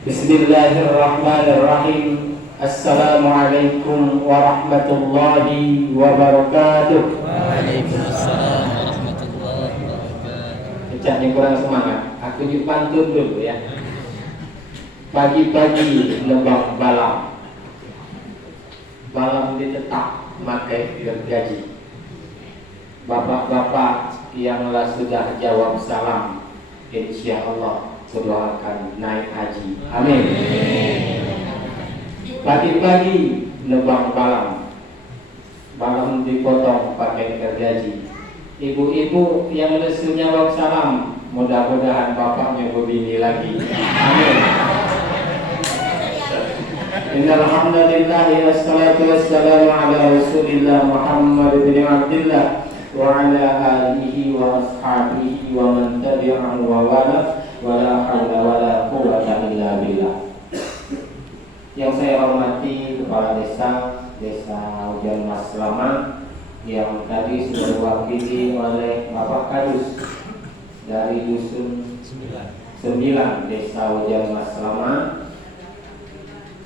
Bismillahirrahmanirrahim. Assalamualaikum warahmatullahi wabarakatuh. Waalaikumsalam warahmatullahi wabarakatuh. Ucapnya kurang semangat. Aku juga pantun dulu ya. Pagi-pagi lebah balam, balam ditetak makai gergaji. Bapak-bapak yang sudah jawab salam, insya Allah berdoakan naik haji. Amin. Pagi-pagi lebah balam, balam dipotong pakai gergaji. Ibu-ibu yang lesu jawab salam, mudah-mudahan bapaknya berbini lagi. Amin. Innal hamdalillah wassalatu wassalamu ala Rasulillah Muhammad bin Abdullah wa ala alihi wa ashabihi wa man tabi'ahu wa wala wa la haula wa la quwwata illa billah. Yang saya hormati kepala Desa Hujan Mas Lama yang tadi sudah diwakili oleh Bapak Kadus dari Dusun 9 Desa Hujan Mas Lama,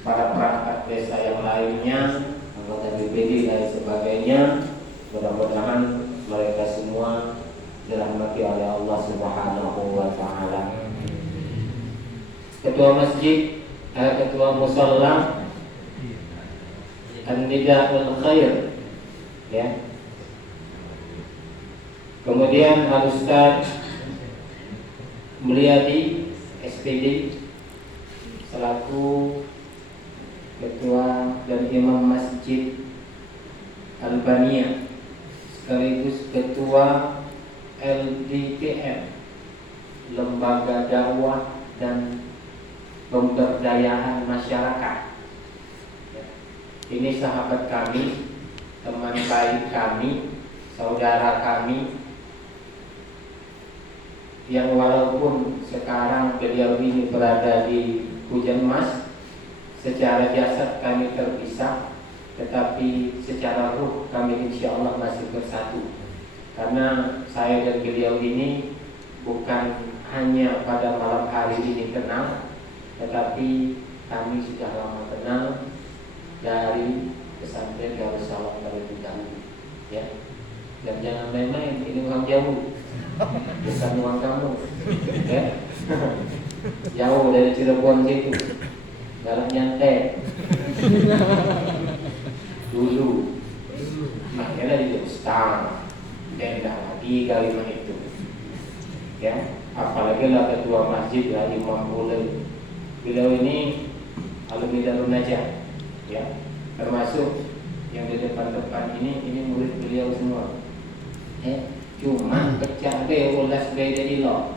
para perangkat desa yang lainnya, anggota BPD dan sebagainya. Mudah-mudahan mereka semua dirahmati oleh Allah Subhanahu wa taala. Ketua masjid, ketua musalla, An-Nida'ul Khair ya. Kemudian Al-Ustaz Mulyadi SPD selaku ketua dan imam masjid Albania sekaligus ketua LDPM, Lembaga Dakwah dan Pemberdayaan Masyarakat. Ini sahabat kami, teman baik kami, saudara kami, yang walaupun sekarang beliau ini berada di Hujan Mas, secara jasad kami terpisah, tetapi secara ruh kami insya Allah masih bersatu. Karena saya dan beliau ini bukan hanya pada malam hari ini kenal, tetapi kami sudah lama kenal dari pesantren Darussalam terlebih dahulu ya. Dan jangan main-main, ini uang jauh, bukan uang kamu ya. Jauh dari Cirebon situ, dalam nyantai dulu, akhirnya jadi ustaz, dan lagi kalimat itu ya. Apalagi lah ketua masjid lah Imam Ulil. Beliau ini alumni Darun Najah ya, termasuk yang di depan-depan ini murid beliau semua ya. Cuma pecah deh ulas beda ilo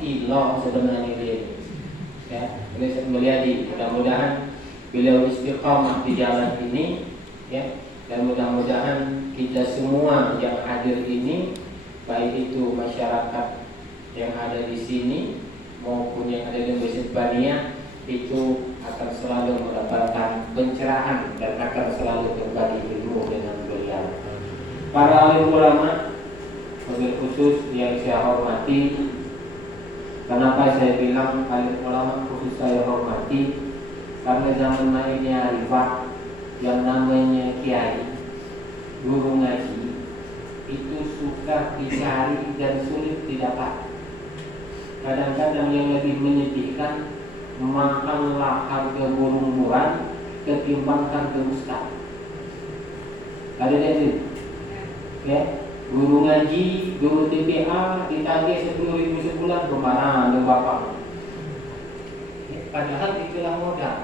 sebenarnya dia ya. Oleh Mulyadi, mudah-mudahan beliau istiqamah di jalan ini ya, dan mudah-mudahan kita semua yang hadir ini, baik itu masyarakat yang ada di sini maupun yang ada di Masjid Bania, itu akan selalu mendapatkan pencerahan dan akan selalu berbagi ilmu dengan beliau. Para alim ulama, wabil khusus yang saya hormati. Kenapa saya bilang alim ulama khusus saya hormati? Karena zaman mainnya Arifah, yang namanya kiai, guru ngaji, itu suka dicari dan sulit didapat. Kadang-kadang yang lebih menyedihkan, mahallah harga burung murah ketimbang harga ustaz. Ada itu ya, guru ngaji, guru TPA ditagih 10.000 sebulan, kemana ada bapak ya, padahal itulah modal.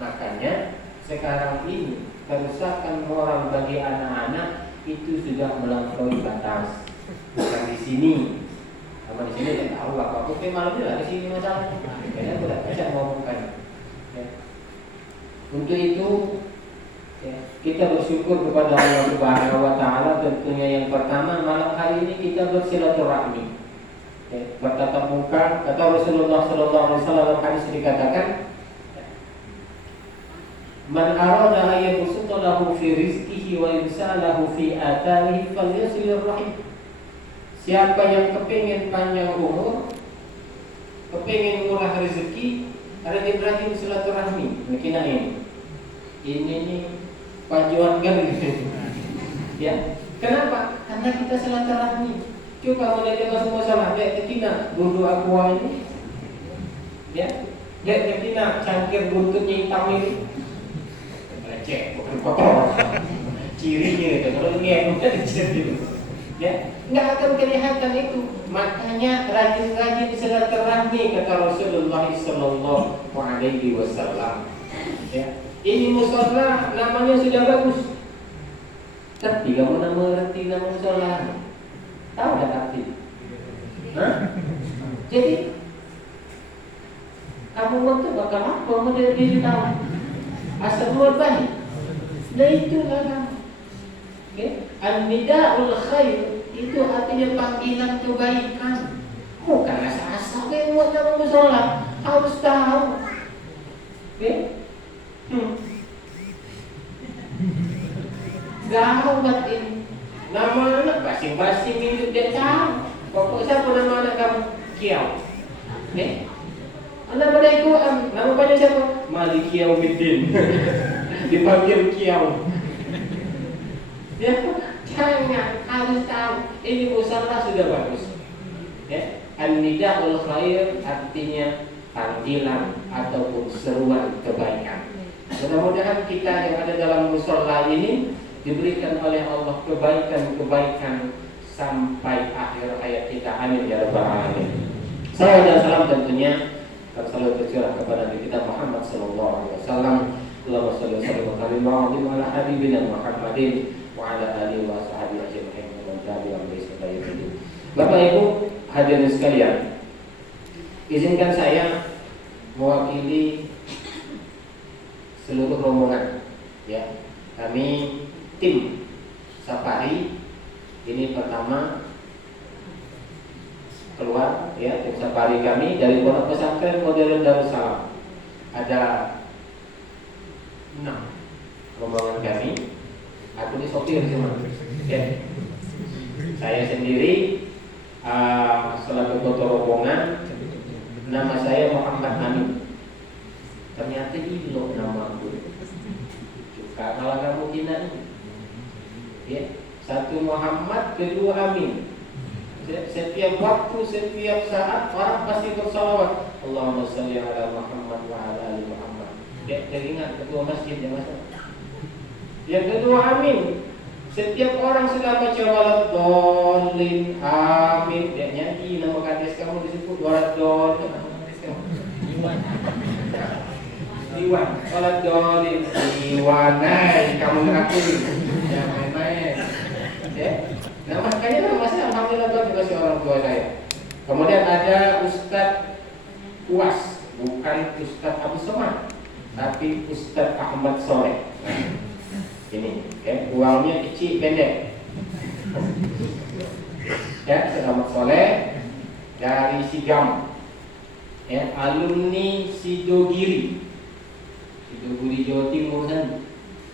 Makanya sekarang ini kerusakan moral bagi anak-anak itu sudah melampaui batas. Bukan di sini, sama di sini tidak tahu apa. Oke, malam juga di sini masalahnya. Kayaknya aku tidak bisa ngomongkan. Ya. Untuk itu ya, kita bersyukur kepada Allah Subhanahu wa taala. Tentunya yang pertama, malam hari ini kita bersilaturahmi. Ya, bertatap muka, kata Rasulullah sallallahu alaihi wasallam dalam hadis dikatakan, man arada an yabsuta lahu fi rizqihi wa yumsalahu fi atarihi falyasil rahim. Siapa yang kepingin panjang umur, kepingin murah rezeki, rajin-rajin silaturahmi. Mungkin ini nih pajuan kan ya. Kenapa? Karena kita silaturahmi. Coba kalau dia masuk masalah, dia ketina bundu aqua ini, ya, dia ketina cangkir buntutnya hitam ini, receh, bukan kotor, cirinya itu. Kalau ini udah jadi, ya, nggak akan kelihatan itu. Makanya rajin-rajin silaturahmi kata Rasulullah Sallallahu Alaihi Wasallam. Ya, ini musola namanya sudah bagus. Tapi kamu mengerti nama musola? Tahu tak arti? Hah? Jadi kamu waktu bakal apa? Kamu dari tahu asal luar bayi. Nah itulah kamu. Okay? An-nida'ul khair itu artinya panggilan kebaikan. Bukan asal-asal yang buat nama musola. Harus tahu. Okay? Gawat ini. Nama anak basing-basing hidup dia tahu. Pokok siapa nama anak kamu? Kiau. Anak pada ikut nama pada siapa? Malik Yaumiddin. Dipanggil Kiau. Ya, jangan, harus tahu. Ini musalah sudah bagus. Ya, an-nida'ul khair artinya panggilan ataupun seruan kebaikan. Mudah-mudahan kita yang ada dalam musola ini diberikan oleh Allah kebaikan-kebaikan sampai akhir hayat kita. Amin ya rabbal alamin. Salam dan salam tentunya selalu tercurah kepada Nabi kita Muhammad sallallahu alaihi wasallam. Allahumma shalli wa sallim wa barik ala habibina Muhammadin wa ala alihi wa sahbihi ajma'in wa tabi'in bi ihsan. Bapak Ibu hadirin sekalian, izinkan saya mewakili seluruh rombongan, ya. Kami tim Safari ini pertama keluar, ya, tim Safari kami dari Pondok Pesantren Modern Darussalam. Ada 6 rombongan kami. Aku ini sopir cuma, ya. Saya sendiri selaku ketua rombongan. Nama saya Muhammad Amin. Ternyata ini loh nama aku. Kalau kamu kina ini, ya, satu Muhammad, kedua Amin. Setiap waktu, setiap saat orang pasti bersalawat. Allahumma shalli ala Muhammad wa ala ali Muhammad. Ya, ingat ketua masjid yang masa. Yang kedua Amin. Setiap orang sudah baca waladhdallin amin, dia nyanyi nama kades kamu disebut waladhdallin. Nama kades kamu Iwan, waladhdallin Iwanai, kamu ngaku ya main-main. Ya. Nah makanya nama saya alhamdulillah dikasih orang tua saya. Kemudian ada Ustadz Uas, bukan Ustadz Abu Somad, tapi Ustadz Ahmad Soleh. Ini, ya, uangnya kecil pendek. Ya, Ahmad Soleh dari Sigam, ya, alumni Sidogiri, Jawa Timur kan,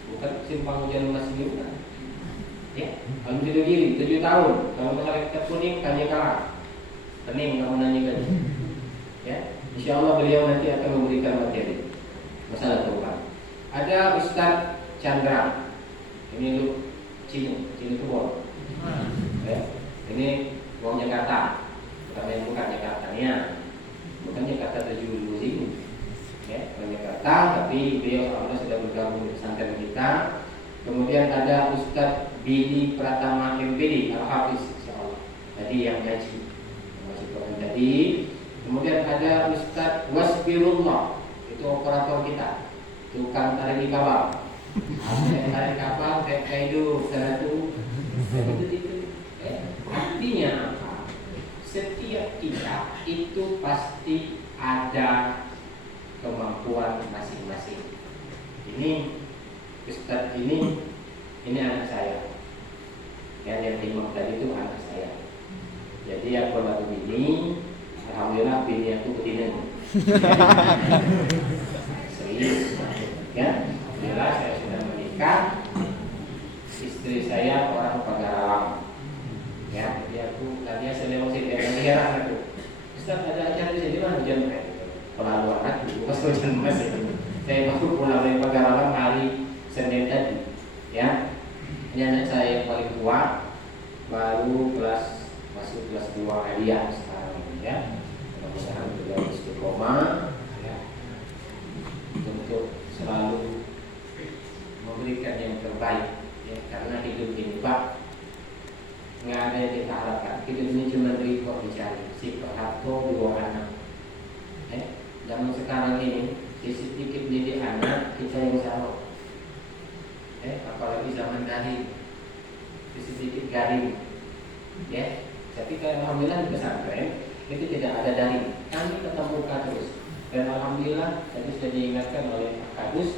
bukan Simpang Jalan Masih bukan. Ya, alumni Sidogiri 7 tahun. Kalau misalnya kita kuning, tanya kalah. Pening kamu nanya kan. Ya, insya Allah beliau nanti akan memberikan materi masalah Tuhan. Ada Ustadz Chandra. Ini lu Cino kebon. Ya. Ini uang Jakarta. Bukan Jakarta-nya. Bukan Jakarta tujuh sini. Ya, bukan Jakarta, tapi beliau alhamdulillah sudah bergabung di pesantren kita. Kemudian ada Ustadz Billy Pratama MPD Al-Hafiz insyaallah. Tadi yang ngaji. Masih Quran tadi. Kemudian ada Ustadz Wasbirullah. Itu operator kita. Tukang tarik di kapal. Tarik kapal, kayak kaido, seratu, itu. Artinya apa? Setiap kita itu pasti ada kemampuan masing-masing. Ini Ustadz ini anak saya. Yang imam tadi itu anak saya. Jadi aku lalu bini, alhamdulillah bini aku betina. Serius, ya. Alhamdulillah saya sudah menikah. Istri saya orang Pagaralam. Ya, jadi aku tadinya saya lewat sini dan heran aku. Ustaz ada acara di sini mana hujan? pelaluan lagi, pas hujan masih. Saya baru pulang dari Pagarawan hari Senin tadi, ya. Ini anak saya yang paling tua, baru masuk kelas 2 aliyah sekarang ini, ya. Mudah-mudahan beliau istiqomah, ya, untuk selalu memberikan yang terbaik, ya. Karena hidup ini Pak, nggak ada yang kita harapkan. Hidup ini cuma riko dicari, si harto dua anak. Zaman sekarang ini, sedikit didik anak kita yang salah. Apalagi zaman daring, sedikit garing, ya. Tapi kalau alhamdulillah di pesantren itu tidak ada daring, kami tetap muka terus. Dan alhamdulillah tadi sudah diingatkan oleh Pak Kadus,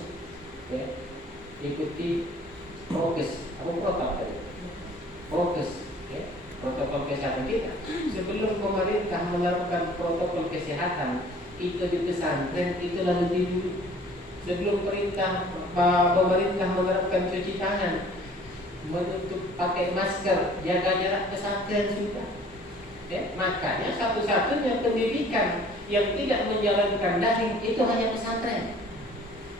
ya, ikuti prokes, prokes, ya, protokol kesehatan kita. Sebelum pemerintah menerapkan protokol kesehatan itu di pesantren itu lalu dulu. Sebelum pemerintah menerapkan cuci tangan, menutup pakai masker, jaga jarak pesantren sudah. Ya, makanya satu-satunya pendidikan yang tidak menjalankan daring itu hanya pesantren.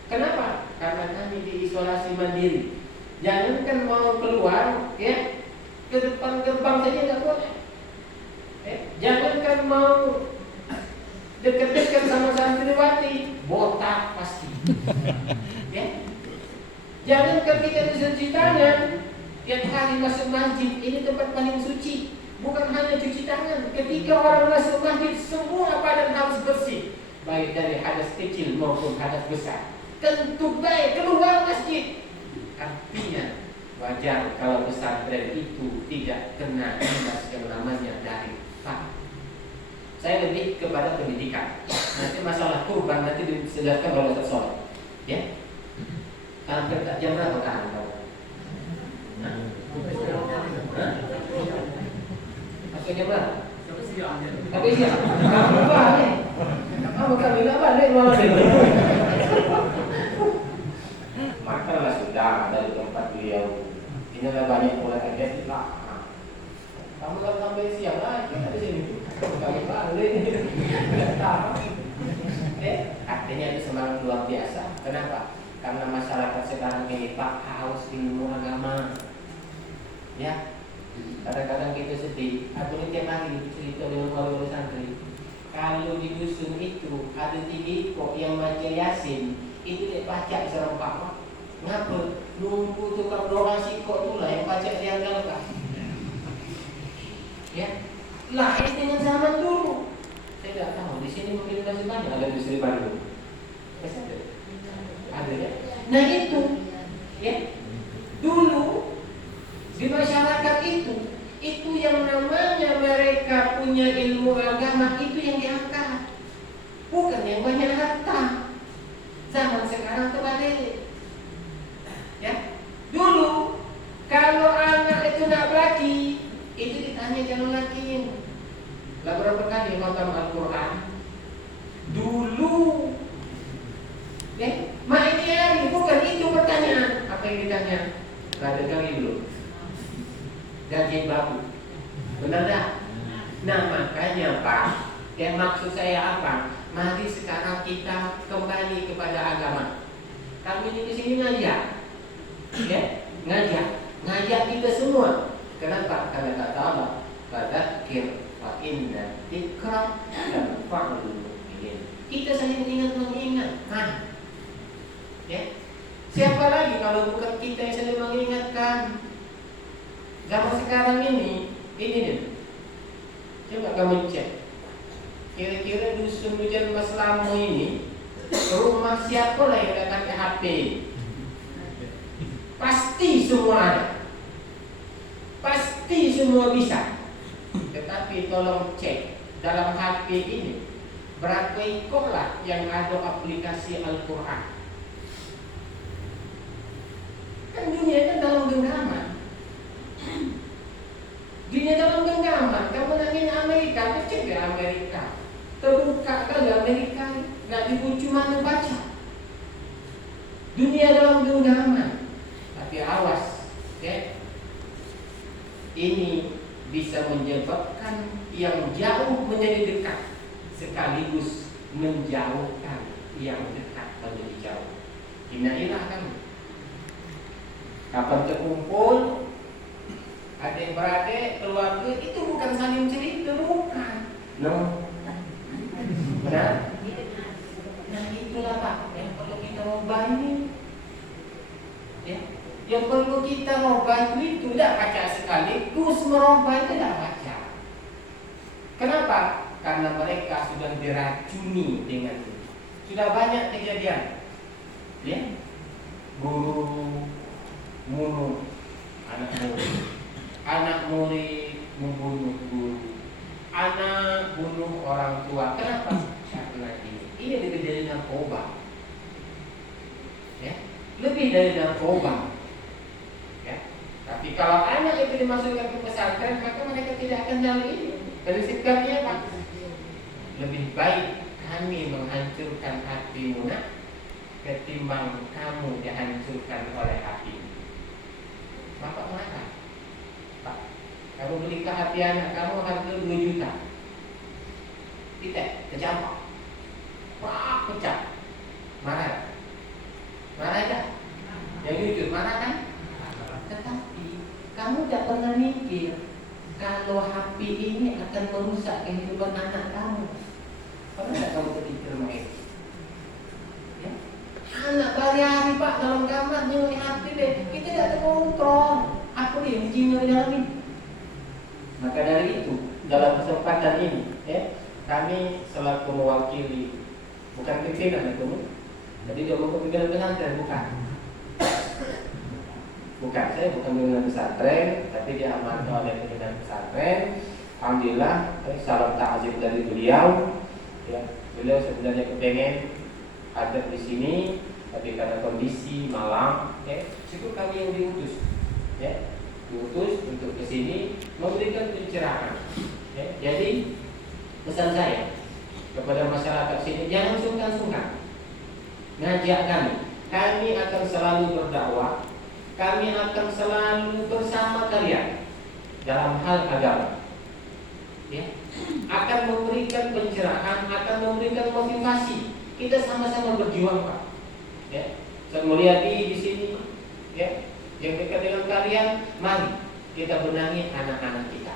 Kenapa? Karena kami diisolasi mandiri. Jangankan mau keluar, ya, ke depan gerbang saja nggak boleh. Jangankan mau dekat-dekat sama santriwati, botak pasti. Ya. Jangankan kita cuci tangan, tiap hari masuk masjid, ini tempat paling suci. Bukan hanya cuci tangan, ketika orang masuk masjid semua badan harus bersih, baik dari hadas kecil maupun hadas besar. Tentu baik keluar masjid. Artinya wajar kalau pesantren itu tidak kena imbas yang namanya daring. Pak, saya lebih kepada pendidikan. Nanti masalah kurban nanti dijelaskan oleh Ustaz Soleh. Ya. Sampai jam berapa tahan kamu? Masuk jam berapa? Tapi siap. Kamu balik. Kamu kami nggak balik malah ini. Makalah sudah dari tempat beliau. Inilah banyak mulai kaget lah. Kamu kan sampai siang lagi di sini. Kami balik. Tidak tahu. Artinya itu semangat luar biasa. Kenapa? Karena masyarakat sekarang ini Pak haus ilmu agama. Ya. Kadang-kadang kita sedih. Aku ini tiap hari cerita dengan orang santri. Kalau di dusun itu ada 3 kok yang baca Yasin, itu dia baca serempak. Ngapa? Nunggu tukang donasi kok itulah yang baca diandalkan. Ya. Lain dengan zaman dulu. Saya tidak tahu di sini mungkin masih banyak ada di Sri Bandung. Ada ya. Nah itu, ya. Dulu di masyarakat itu yang namanya mereka punya ilmu agama itu yang diangkat, bukan yang banyak harta. Zaman sekarang terbalik. Ya, dulu kalau anak itu nak laki, itu ditanya jangan lakiin. Lah berapa kali khatam Al-Quran? Dulu, mak ini hari bukan itu pertanyaan. Apa yang ditanya? Gak ada kali dulu. Daging babu, benar dah? Nah makanya Pak, yang maksud saya apa? Mari sekarang kita kembali kepada agama. Kami di sini ngajak, ya, ngajak kita semua. Kenapa? Karena kata Allah, fadzakir fa inna dzikra tanfa'ul mu'minin. Kita saling mengingat. Nah, ya, siapa lagi kalau bukan kita yang saling mengingatkan? Zaman sekarang ini nih. Coba kamu cek. Kira-kira dusun Hujan Mas Lamu ini rumah siapa lah yang akan ke HP? Pasti semua ada. Pasti semua bisa. Tetapi tolong cek dalam HP ini berapa sekolah yang ada aplikasi Al-Quran. Kan dunia kan dalam genggaman. Dunia dalam genggaman. Kamu nanya Amerika, cek ya Amerika. Terbuka kali Amerika, nggak dibucu mana baca. Dunia dalam genggaman. Tapi awas, ya. Ini bisa menyebabkan yang jauh menjadi dekat, sekaligus menjauhkan yang dekat menjadi jauh. Inailah kami. Kapan terkumpul adik-beradik, keluarga, itu bukan saling cerita, bukan. No. Benar? Nah itulah Pak yang perlu kita ubah ini. Ya. Yang perlu kita ubah itu tidak baca sekaligus merubah itu tidak baca. Kenapa? Karena mereka sudah diracuni dengan itu. Sudah banyak kejadian. Ya. Guru bunuh anak murid membunuh guru, anak bunuh orang tua. Kenapa? Karena ini lebih dari narkoba. Ya, lebih dari narkoba. Ya. Tapi kalau anak itu dimasukkan ke pesantren, maka mereka tidak kenal ini. Prinsip kami apa? Lebih baik kami menghancurkan hatimu nak, ketimbang kamu dihancurkan oleh hatimu. Bapak marah. Pak, kamu beli ke hati anak kamu harga 2 juta. Tidak, kejampak. Wah, pecah. Marah. Marah tak? Yang jujur marah kan? Tetapi kamu tak pernah mikir kalau HP ini akan merusak kehidupan anak kamu. Pernah tak kamu berpikir main? Ya? Anak hari-hari Pak dalam kamar nyuri HP deh. Kita tidak terkontrol. Aku dia menjinya di dalam ini. Maka dari itu dalam kesempatan ini, ya, kami selaku mewakili bukan pimpinan itu, jadi dia bukan pimpinan pesantren, bukan. Bukan, saya bukan pimpinan pesantren, tapi diamankan oleh pimpinan pesantren. Alhamdulillah, salam takzim dari beliau. Ya, beliau sebenarnya kepengen ada di sini, tapi karena kondisi malam, ya, cukup kami yang diutus, ya, diutus untuk ke sini memberikan pencerahan. Ya, jadi pesan saya kepada masyarakat sini, jangan sungkan-sungkan ngajak kami. Kami akan selalu berdakwah, kami akan selalu bersama kalian dalam hal agama. Ya, akan memberikan pencerahan, akan memberikan motivasi. Kita sama-sama berjuang, Pak. Ya, saya melihat di sini, ya, yang dekat dengan kalian, mari kita benahi anak-anak kita.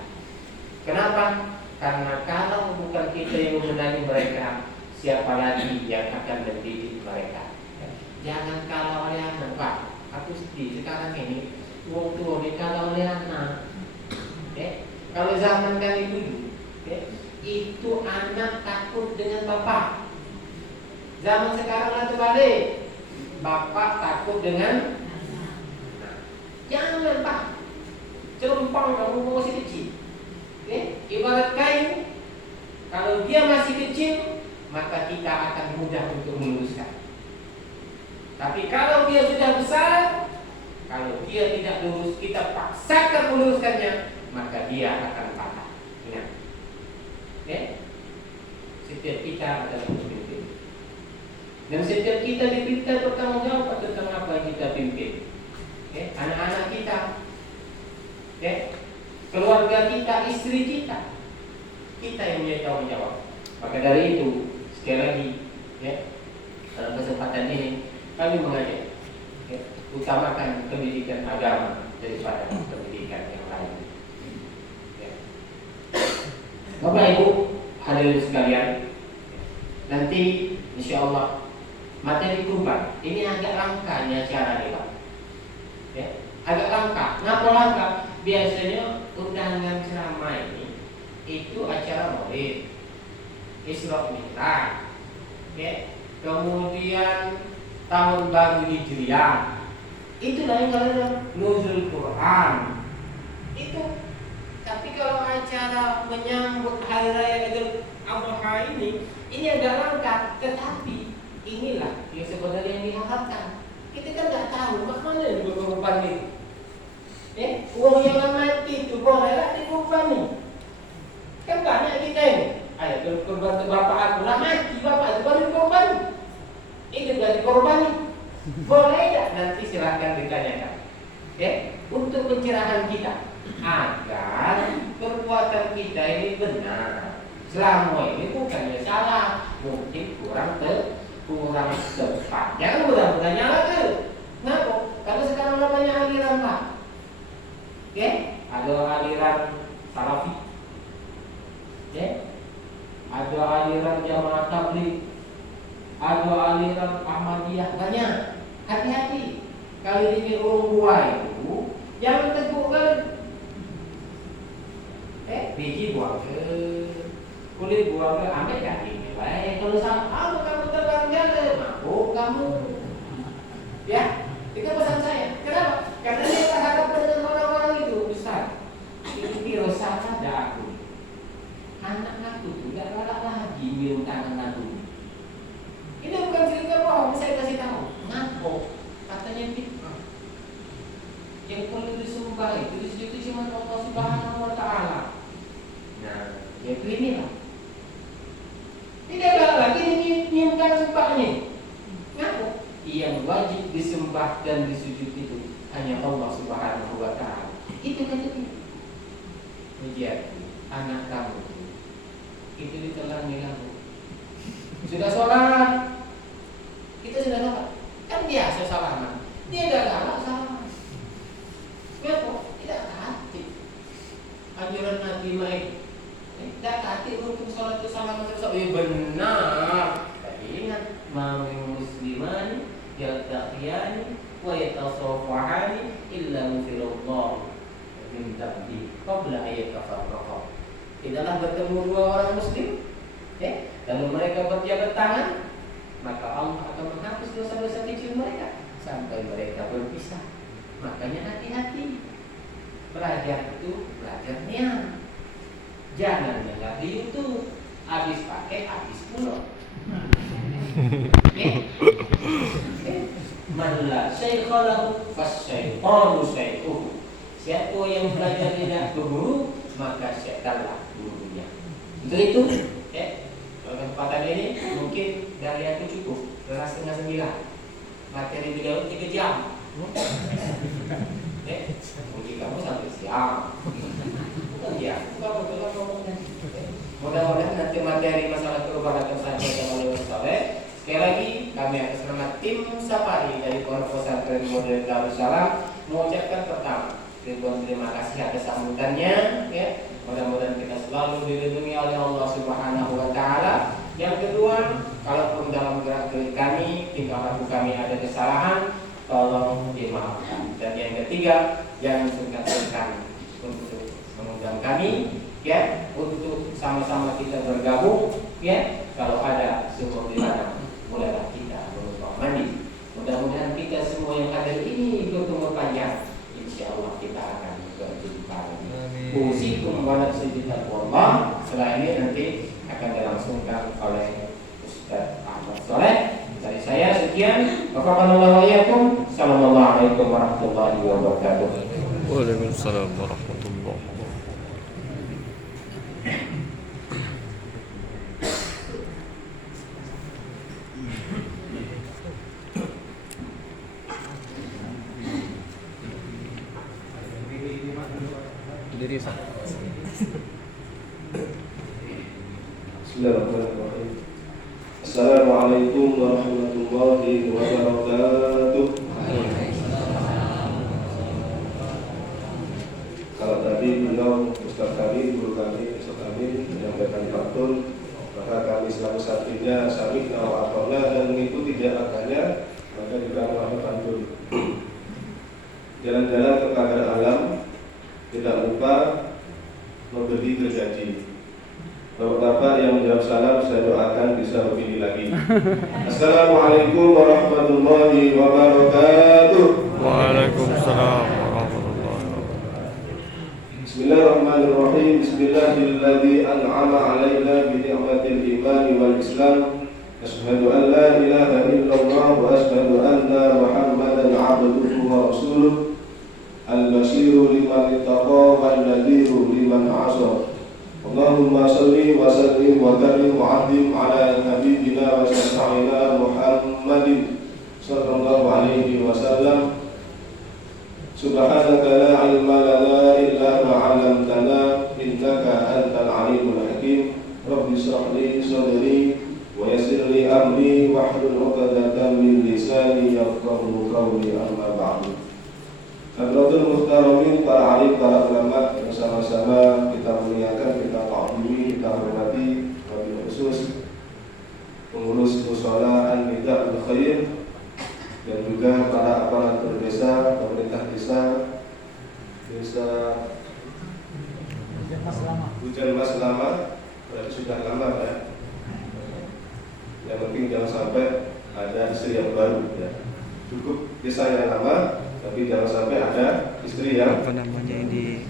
Kenapa? Karena kalau bukan kita yang membenahi mereka, siapa lagi yang akan mendidik mereka? Ya. Jangan kalah oleh anak, Pak. Aku sedih sekarang ini, wong tua dikalah oleh anak. Ya. Kalau zaman kami dulu, ya, itu anak takut dengan bapak. Zaman sekarang lah terbalik, bapak takut dengan anak. Jangan Pak, celumpang kamu masih kecil. Ibarat kayu, kalau dia masih kecil, maka kita akan mudah untuk meluruskan. Tapi kalau dia sudah besar, kalau dia tidak lurus, kita paksakan meluruskannya, maka dia akan patah. Ingat, ya? Setiap kita adalah pemimpin, dan setiap kita diminta bertanggung jawab tentang apa yang kita pimpin. Ya, anak-anak kita, ya, keluarga kita, istri kita yang punya tanggung jawab. Maka dari itu, sekali lagi, ya, dalam kesempatan ini kami mengajak, ya, utamakan pendidikan agama daripada pendidikan yang lain. Ya. Bapak Ibu hadirin sekalian, nanti insya Allah materi kurban ini agak langka nih acara nih Pak. Ya, agak langka. Kenapa langka? Biasanya undangan ceramah ini itu acara Maulid, Isra Mi'raj, ya, kemudian tahun baru Hijriah, itulah yang kalau nuzul Quran itu. Tapi kalau acara menyambut hari raya Idul Adha ini agak langka. Tetapi inilah yang sebenarnya yang diharapkan. Kita kan nggak tahu mana yang berkorban itu. Uang yang mati itu bolehlah dikorban. Kan banyak kita ini. Ayo berkorban ke bapak aku lah, mati bapak itu baru dikorban. Itu jadi korban. Boleh tidak? Nanti silahkan ditanyakan. Untuk pencerahan kita agar perbuatan kita ini benar. Selama ini bukannya salah, mungkin kurang tepat. Jangan mudah-mudahan nyala tuh. Kenapa? Karena sekarang namanya aliran lah. Oke? Ada aliran Salafi. Oke? Ada aliran Jamaah Tabligh. Ada aliran Ahmadiyah. Banyak. Hati-hati. Kali ini orang tua itu jangan tegukkan. Biji buang ke, kulit buang ke, ambil kaki nilai. Kalau sama, kamu terbang jalan, mabuk kamu. Ya, itu pesan saya. Kenapa? Karena dia berhadapan dengan orang-orang itu besar. Ini resah ada aku. Anak aku tuh tidak galak lagi minum tangan aku. Ini bukan cerita bohong, saya kasih tahu. Ngapo? Katanya fitnah. Yang perlu disembah itu cuma Allah Subhanahu wa Ta'ala. Nah, yaitu inilah. Tidak galak lagi menyiapkan sembahnya. Ngapo? Yang wajib disembah dan disujud itu hanya Allah Subhanahu wa Ta'ala. Itu kan itu. Jadi anak kamu itu ditelan kamu. Sudah sholat, kita sudah sholat. Kan biasa salaman. Dia dah galak salaman. Kenapa? Tidak hati. Ajaran Nabi Muhammad. Tidak hati untuk sholat itu salaman terus. Benar. Tapi ingat, ma'min musliman yaltaqiyani wa yatasafahani illa mufirullah min dambi qabla ayat tafarraqah. Tidaklah bertemu dua orang muslim, lalu mereka berjabat tangan, maka Allah akan menghapus dosa-dosa kecil mereka sampai mereka berpisah. Makanya hati-hati. Belajar itu belajarnya. Jangan dengar di YouTube. Habis pakai, habis pulang. Man la syaikha lahu fasyaitanu syaikhuhu. Siapa yang belajar tidak berguru, maka syaitanlah gurunya. Untuk itu, kalau kesempatan ini mungkin dari aku cukup 8:30. Materi beliau 3 jam. Mungkin kamu sampai siang. Bukan ya, betul ngomongnya. Mudah-mudahan nanti materi masalah kerubahan saya oleh Ustaz. Sekali lagi kami atas nama tim Safari dari Pondok Pesantren Modern Darussalam mengucapkan pertama ribuan terima kasih atas sambutannya. Mudah-mudahan kita selalu dilindungi oleh Allah Subhanahu wa Ta'ala. Yang kedua, kalaupun dalam gerak-gerik kami, tingkah laku kami ada kesalahan, tolong dimaafkan. Dan yang ketiga, jangan sungkan-sungkan untuk mengundang kami, untuk sama-sama kita bergabung, kalau ada sumur di mana, mulailah kita menumpang mandi. Mudah-mudahan kita semua yang ada ini berumur panjang. Insya Allah kita akan berjumpa lagi. Usikum wa nafsi bitaqwallah. Setelah ini nanti akan dilangsungkan oleh Ustaz Ahmad Soleh. Dari saya sekian. Wafaqanallahu wa iyyakum. Assalamualaikum warahmatullahi wabarakatuh. Waalaikumsalam warahmatullahi wabarakatuh. Bismillahirrahmanirrahim. Assalamualaikum warahmatullahi wabarakatuh. Kalau tadi beliau Ustaz kami, guru kami, Ustaz kami menyampaikan pantun, maka kami selalu satrinya sami'na wa ata'na dan mengikuti jarakannya, maka diulang-ulang pantun. Jalan-jalan ke pagar alam, tidak lupa memberi gergaji. Bapak-bapak yang menjawab salam, saya doakan bisa begini lagi. Assalamualaikum warahmatullahi wabarakatuh. Waalaikumsalam warahmatullahi wabarakatuh. Bismillahirrahmanirrahim. Bismillahilladzi an'ama 'alaina bi ni'matil iman wal islam. Asyhadu an la ilaha illallah wa asyhadu anna Muhammadan 'abduhu wa rasuluh. Al-basyiru liman ittaqa wan nadhiru liman 'asa. Allahumma salli wa sallim wa karim wa 'azzim ala nabiyyina wa syafi'ina Muhammadin sallallahu alaihi wasallam. Subhanaka la ilma lana illa ma 'allamtana innaka antal alimul hakim. Rabbi shrah li sadri wa yassir li amri wahlul 'uqdatam min lisani yafqahu qawli, amma ba'du. Hadratul muhtaramin, para alim, para ulama yang sama-sama kita muliakan, kita ta'zimi, kita hormati, wabil khusus pengurus mushola An-Nida Khair dan juga para aparatur desa, pemerintah desa Hujan Mas Lama, berarti sudah lama ya. Yang penting jangan sampai ada istri yang baru ya. Cukup desa yang lama, tapi jangan sampai ada istri yang di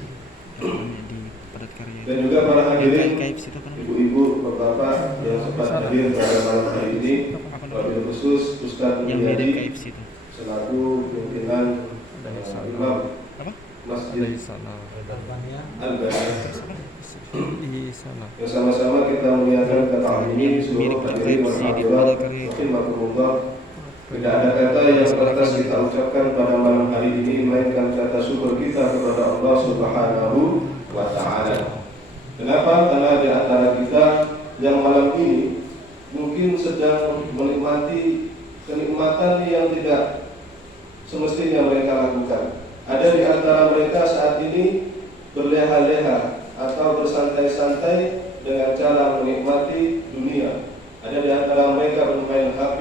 Padat Karya. Dan juga para hadirin, KFC itu kan ibu-ibu, bapak-bapak yang sempat hadir pada malam hari ini, wabil khusus Ustadz yang mirip Mulyadi KFC itu. selaku pimpinan Imam Masjid Di sana. Al-Baniyah. Di sana. Yang sama-sama kita muliakan kata ini seluruh hadirin wal hadirat rahimakumullah. Tidak ada kata yang pantas kita ucapkan pada malam hari ini melainkan kata syukur kita kepada Allah Subhanahu wa taala. Kenapa? Karena di antara kita yang malam ini mungkin sedang menikmati kenikmatan yang tidak semestinya mereka lakukan. Ada di antara mereka saat ini berleha-leha atau bersantai-santai dengan cara menikmati dunia. Ada di antara mereka bermain HP.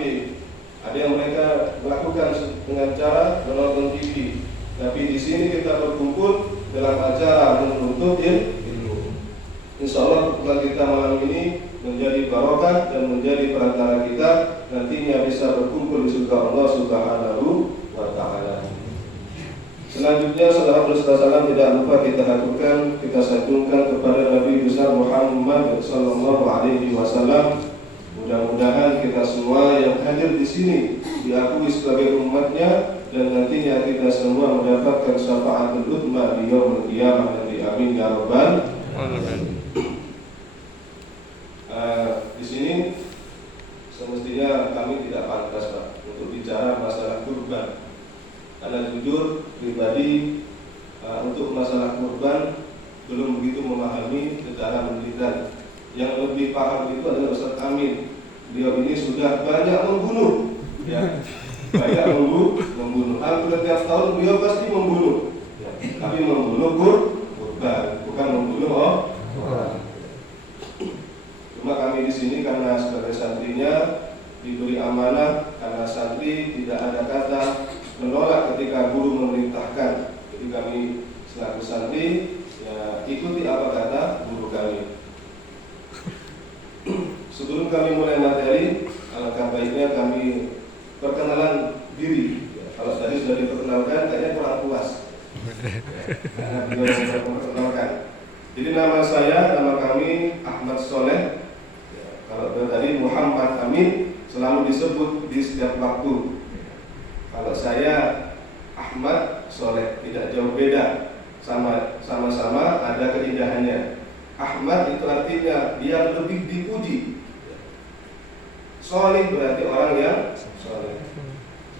Ada yang mereka melakukan dengan cara menonton TV. Tapi di sini kita berkumpul dalam acara menuntut ilmu. Insya Allah pertemuan kita malam ini menjadi barokah dan menjadi perantara kita nantinya bisa berkumpul di surga Allah Subhanahu wa taala. Selanjutnya salam beserta salam tidak lupa kita haturkan, kita sanjungkan kepada Nabi besar Muhammad sallallahu alaihi wasallam. Mudah-mudahan kita semua yang hadir di sini diakui sebagai umatnya dan nantinya kita semua mendapatkan syafaatul utsma di yaumil qiyamah. Dan amin ya rabbal alamin. Di sini semestinya kami tidak pantas Pak untuk bicara masalah kurban. Karena jujur pribadi untuk masalah kurban belum begitu memahami secara mendetail. Yang lebih paham itu adalah Ustaz Amin. Beliau ini sudah banyak membunuh, ya, banyak membunuh. Hampir setiap tahun beliau pasti membunuh, ya. Tapi membunuh kurban, bukan membunuh orang. Cuma kami di sini karena sebagai santrinya diberi amanah, karena santri tidak ada kata menolak ketika guru memerintahkan. Jadi kami selaku santri ya ikuti apa kata guru kami. Sebelum kami mulai materi, alangkah baiknya kami perkenalan diri. Ya, kalau tadi sudah diperkenalkan, kayaknya kurang puas. Karena beliau yang memperkenalkan. Jadi nama kami Ahmad Soleh. Ya, kalau tadi Muhammad Amin selalu disebut di setiap waktu. Kalau saya Ahmad Soleh, tidak jauh beda, sama-sama ada keindahannya. Ahmad itu artinya yang lebih dipuji. Soleh berarti orang yang soleh.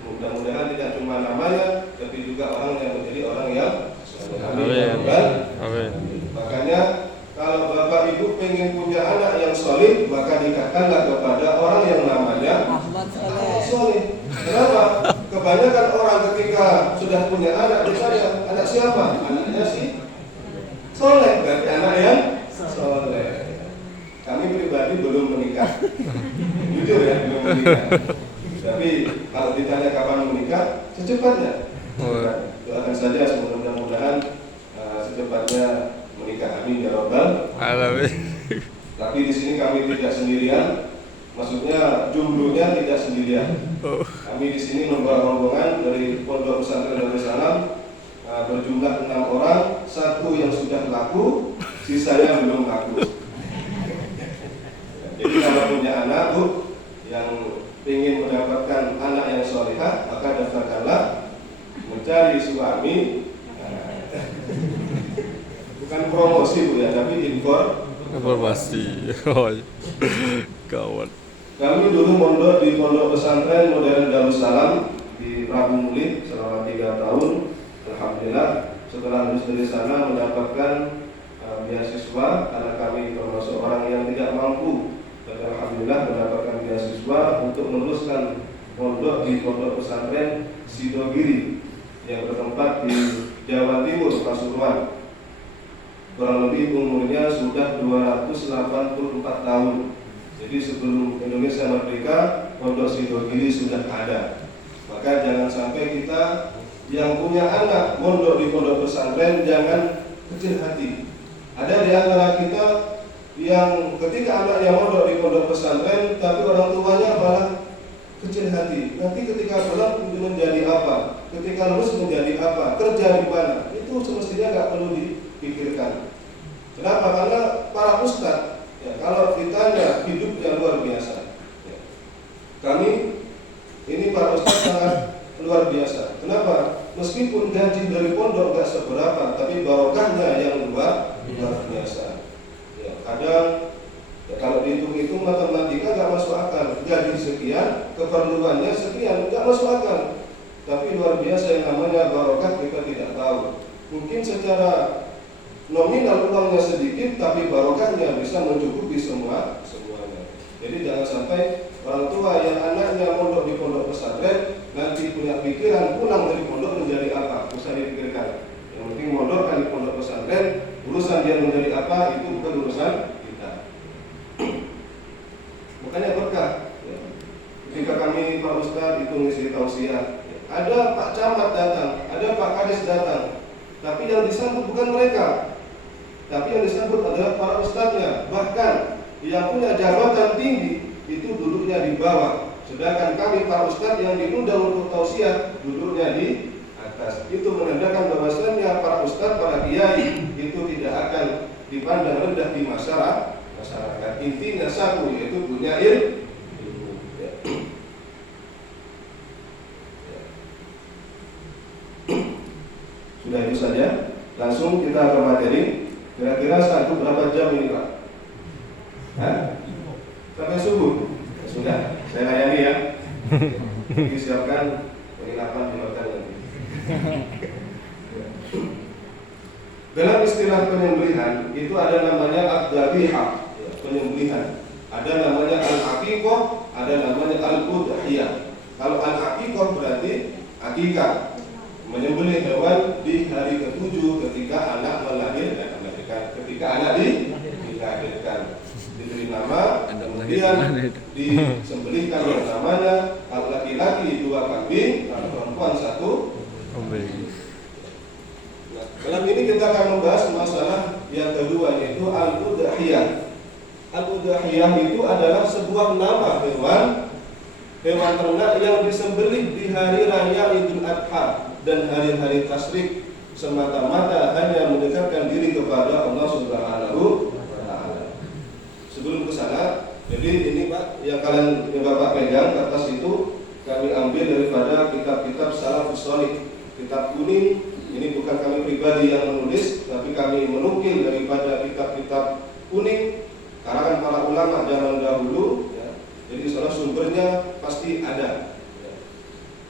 Mudah-mudahan tidak cuma namanya, tapi juga orang yang menjadi orang yang soleh. Amin. Makanya kalau bapak ibu pengen punya anak yang soleh, maka nikahkanlah kepada orang yang namanya Ahmad Soleh. Kenapa? Kebanyakan orang ketika sudah punya anak, misalnya anak siapa? Anaknya si soleh, berarti anak yang soleh. Kami pribadi belum menikah, jujur ya, belum menikah. Tapi kalau ditanya kapan menikah, secepatnya. Doakan saja mudah-mudahan secepatnya menikah. Amin ya rabbal alamin. Tapi di sini kami tidak sendirian, maksudnya jumlahnya tidak sendirian. Kami di sini membawa rombongan dari Pondok Pesantren Darussalam berjumlah 6 orang, 1 yang sudah laku, sisanya belum laku. Jadi kalau punya anak Bu yang ingin mendapatkan anak yang solihah, maka daftarkanlah mencari suami. Bukan promosi Bu ya, tapi informasi. Kawan. Kami dulu mondok di Pondok Pesantren Modern Darussalam di Rabu Mulid selama 3 tahun. Alhamdulillah setelah lulus dari sana mendapatkan beasiswa karena kami termasuk orang yang tidak mampu. Dan alhamdulillah mendapatkan beasiswa untuk meneruskan pondok di pondok pesantren Sidogiri yang bertempat di Jawa Timur, Pasuruan. Kurang lebih umurnya sudah 284 tahun. Jadi sebelum Indonesia merdeka, pondok Sidogiri sudah ada. Maka jangan sampai kita yang punya anak mondok di pondok pesantren jangan kecil hati. Ada di antara kita yang ketika anaknya mondok di pondok pesantren, tapi orang tuanya malah kecil hati. Nanti ketika pulang menjadi apa? Ketika lulus menjadi apa? Kerja di mana? Itu semestinya nggak perlu dipikirkan. Kenapa? Karena para ustadz, ya, kalau ditanya hidupnya luar biasa. Ya. Kami ini para ustadz sangat luar biasa. Kenapa? Meskipun gaji dari pondok nggak seberapa, tapi barokahnya yang luar biasa. Ya, kadang ya, kalau dihitung-hitung matematika nggak masuk akal. Gaji sekian, keperluannya sekian, nggak masuk akal. Tapi luar biasa yang namanya barokah kita tidak tahu. Mungkin secara nominal uangnya sedikit, tapi barokahnya bisa mencukupi semuanya. Jadi jangan sampai orang tua yang anaknya mondok di pondok pesantren nanti punya pikiran pulang dari pondok menjadi apa, usah dipikirkan. Yang penting mondok kan di pondok pesantren, urusan dia menjadi apa itu bukan urusan kita. Makanya berkah. Ya. Ketika kami Pak Ustadz itu ngisi tausiah, ada Pak Camat datang, ada Pak Kades datang, tapi yang disambut bukan mereka, tapi yang disambut adalah para ustadznya. Bahkan yang punya jabatan tinggi itu duduknya di bawah, sedangkan kami para ustadz yang diundang untuk tausiah duduknya di atas. Itu menandakan bahwasanya para ustadz, para kiai itu tidak akan dipandang rendah di masyarakat. Intinya satu, yaitu punya ilmu. Ya. Sudah itu saja. Langsung kita ke materi. Kira-kira satu berapa jam ini Pak? Hah? Sampai subuh? Ya, sudah, saya layani ya. Jadi siapkan penginapan di hotel nanti. Dalam istilah penyembelihan itu ada namanya ad-dzabihah, penyembelihan. Ada namanya al-aqiqah, ada namanya al-udhiyah. Kalau al-aqiqah berarti akikah, menyembelih hewan di hari ke-7 ketika anak melahirkan, ketika anak dilahirkan, diberi nama, kemudian disembelihkan yang namanya. Kalau laki-laki 2 kambing, kalau perempuan 1 kambing. Nah, dalam ini kita akan membahas masalah yang kedua, yaitu al-udhiyah. Al-udhiyah itu adalah sebuah nama hewan ternak yang disembelih di hari raya Idul Adha dan hari-hari tasyrik, semata-mata hanya mendekatkan diri kepada Allah Subhanahu wa Ta'ala. Sebelum ke sana, jadi ini Pak, yang Bapak pegang kertas itu kami ambil daripada kitab-kitab salafus shalih, kitab kuning. Ini bukan kami pribadi yang menulis, tapi kami menukil daripada kitab-kitab kuning karangan para ulama zaman dahulu. Ya. Jadi salah sumbernya pasti ada.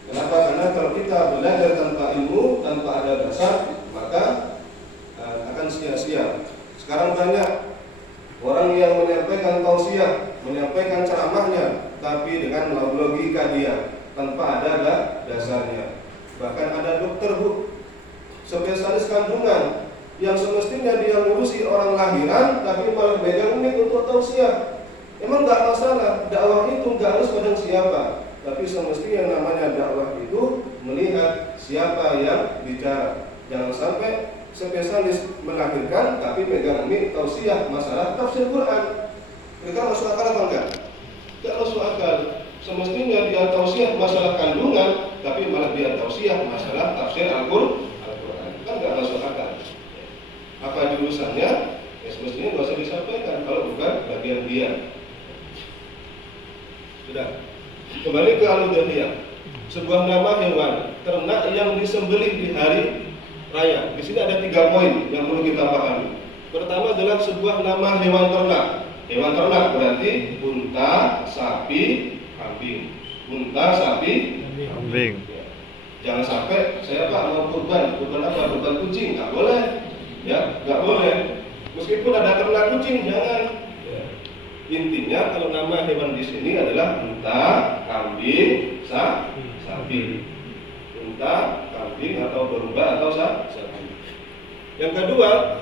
Kenapa? Karena kalau kita belajar tanpa ilmu, tanpa ada dasar, maka akan sia-sia. Sekarang banyak orang yang menyampaikan tausiah, menyampaikan ceramahnya, tapi dengan logika dia, tanpa ada dasarnya. Bahkan ada dokter spesialis kandungan yang semestinya dia ngurusi orang lahiran, tapi malah megang mic untuk tausiah. Emang nggak masalah, dakwah itu nggak harus pada siapa. Tapi semestinya yang namanya dakwah itu melihat siapa yang bicara. Jangan sampai spesialis melahirkan tapi megang mic tausiah masalah tafsir Quran. Mereka masuk akal apa enggak? Enggak masuk akal. Semestinya dia tausiah masalah kandungan, tapi malah dia tausiah masalah tafsir Al-Quran. Kan enggak masuk akal. Apa jurusannya? Ya semestinya enggak usah disampaikan kalau bukan bagian dia. Sudah. Kembali ke al-udhiyah, sebuah nama hewan ternak yang disembelih di hari raya. Di sini ada 3 poin yang perlu kita pahami. Pertama adalah sebuah nama hewan ternak. Hewan ternak berarti unta, sapi, kambing. Unta, sapi, kambing. Ya. Jangan sampai saya Pak mau kurban apa? Kurban kucing, nggak boleh. Ya, nggak boleh. Meskipun ada ternak kucing, jangan. Ya. Intinya kalau nama hewan di sini adalah unta, kambing, sapi. Unta, kambing atau domba atau sapi. Yang kedua,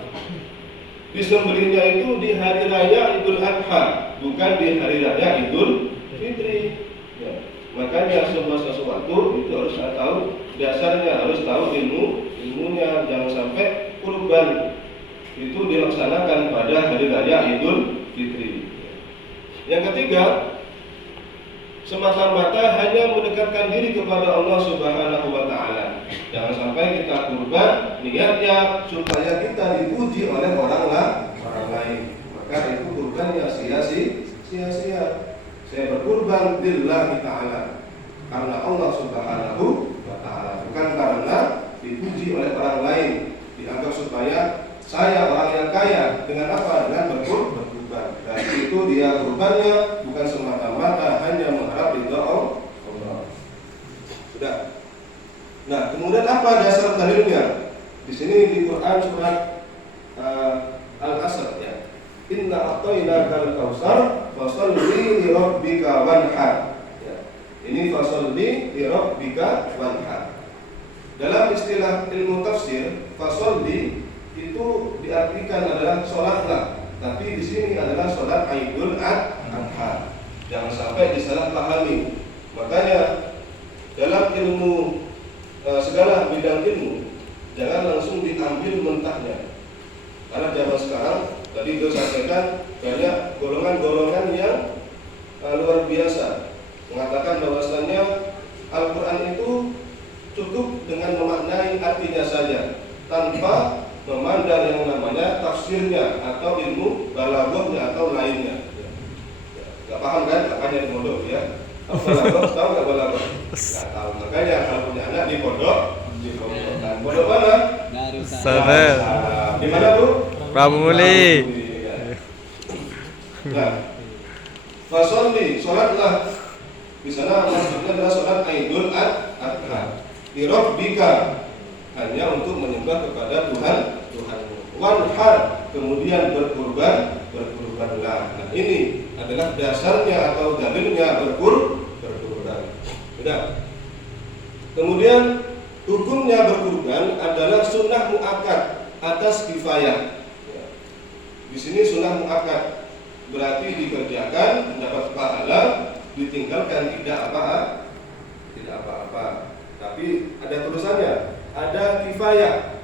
disembelihnya itu di hari raya Idul Adha, bukan di hari raya Idul Fitri. Ya. Makanya sebuah sesuatu itu harus tahu dasarnya, harus tahu ilmunya. Jangan sampai kurban itu dilaksanakan pada hari raya Idul Fitri. Yang ketiga, semata-mata hanya mendekatkan diri kepada Allah Subhanahu wa Ta'ala. Jangan sampai kita kurban niatnya supaya kita dipuji oleh orang lain. Maka itu kurbannya sia-sia. Saya berkurban lillahi ta'ala, karena Allah Subhanahu wa Ta'ala, bukan karena dipuji oleh orang lain. Dianggap supaya saya orang yang kaya dengan apa? Dengan berkurban. Dan itu dia kurbannya bukan semata-mata hanya mengharap ridha Allah. Sudah. Nah, kemudian apa dasar dalilnya? Di sini di Quran surat Al-Asr ya. Inna a'tainakal kautsar fasholli li rabbika wanhar. Ya. Ini fasholli li rabbika wanhar. Dalam istilah ilmu tafsir, fasholli itu diartikan adalah sholatlah. Tapi di sini adalah sholat Idul Adha. Jangan sampai disalahpahami. Makanya dalam ilmu segala bidang ilmu jangan langsung diambil mentahnya. Karena zaman sekarang tadi itu sampaikan banyak golongan-golongan yang luar biasa mengatakan bahwasannya Al-Quran itu cukup dengan memaknai artinya saja tanpa memandang yang namanya tafsirnya atau ilmu balaghahnya atau lainnya. Gak paham kan? Makanya di pondok ya. Balaghah tahu nggak balaghah? Nggak tahu. Makanya kalau punya anak di pondok. Pondok mana? Sarel. Di mana Bu? Pramuli. Nah, fasholli, sholatlah. Di sana maksudnya adalah sholat Idul Adha. Li rabbika, hanya untuk menyembah kepada Tuhanmu. Wanhar, kemudian berkurbanlah. Nah, ini adalah dasarnya atau dalilnya berkurban. Sudah. Kemudian hukumnya berkurban adalah sunnah muakkad atas kifayah. Ya. Di sini sunnah muakkad berarti dikerjakan mendapat pahala, ditinggalkan tidak apa-apa. Tapi ada tulisannya. Ada kifayah,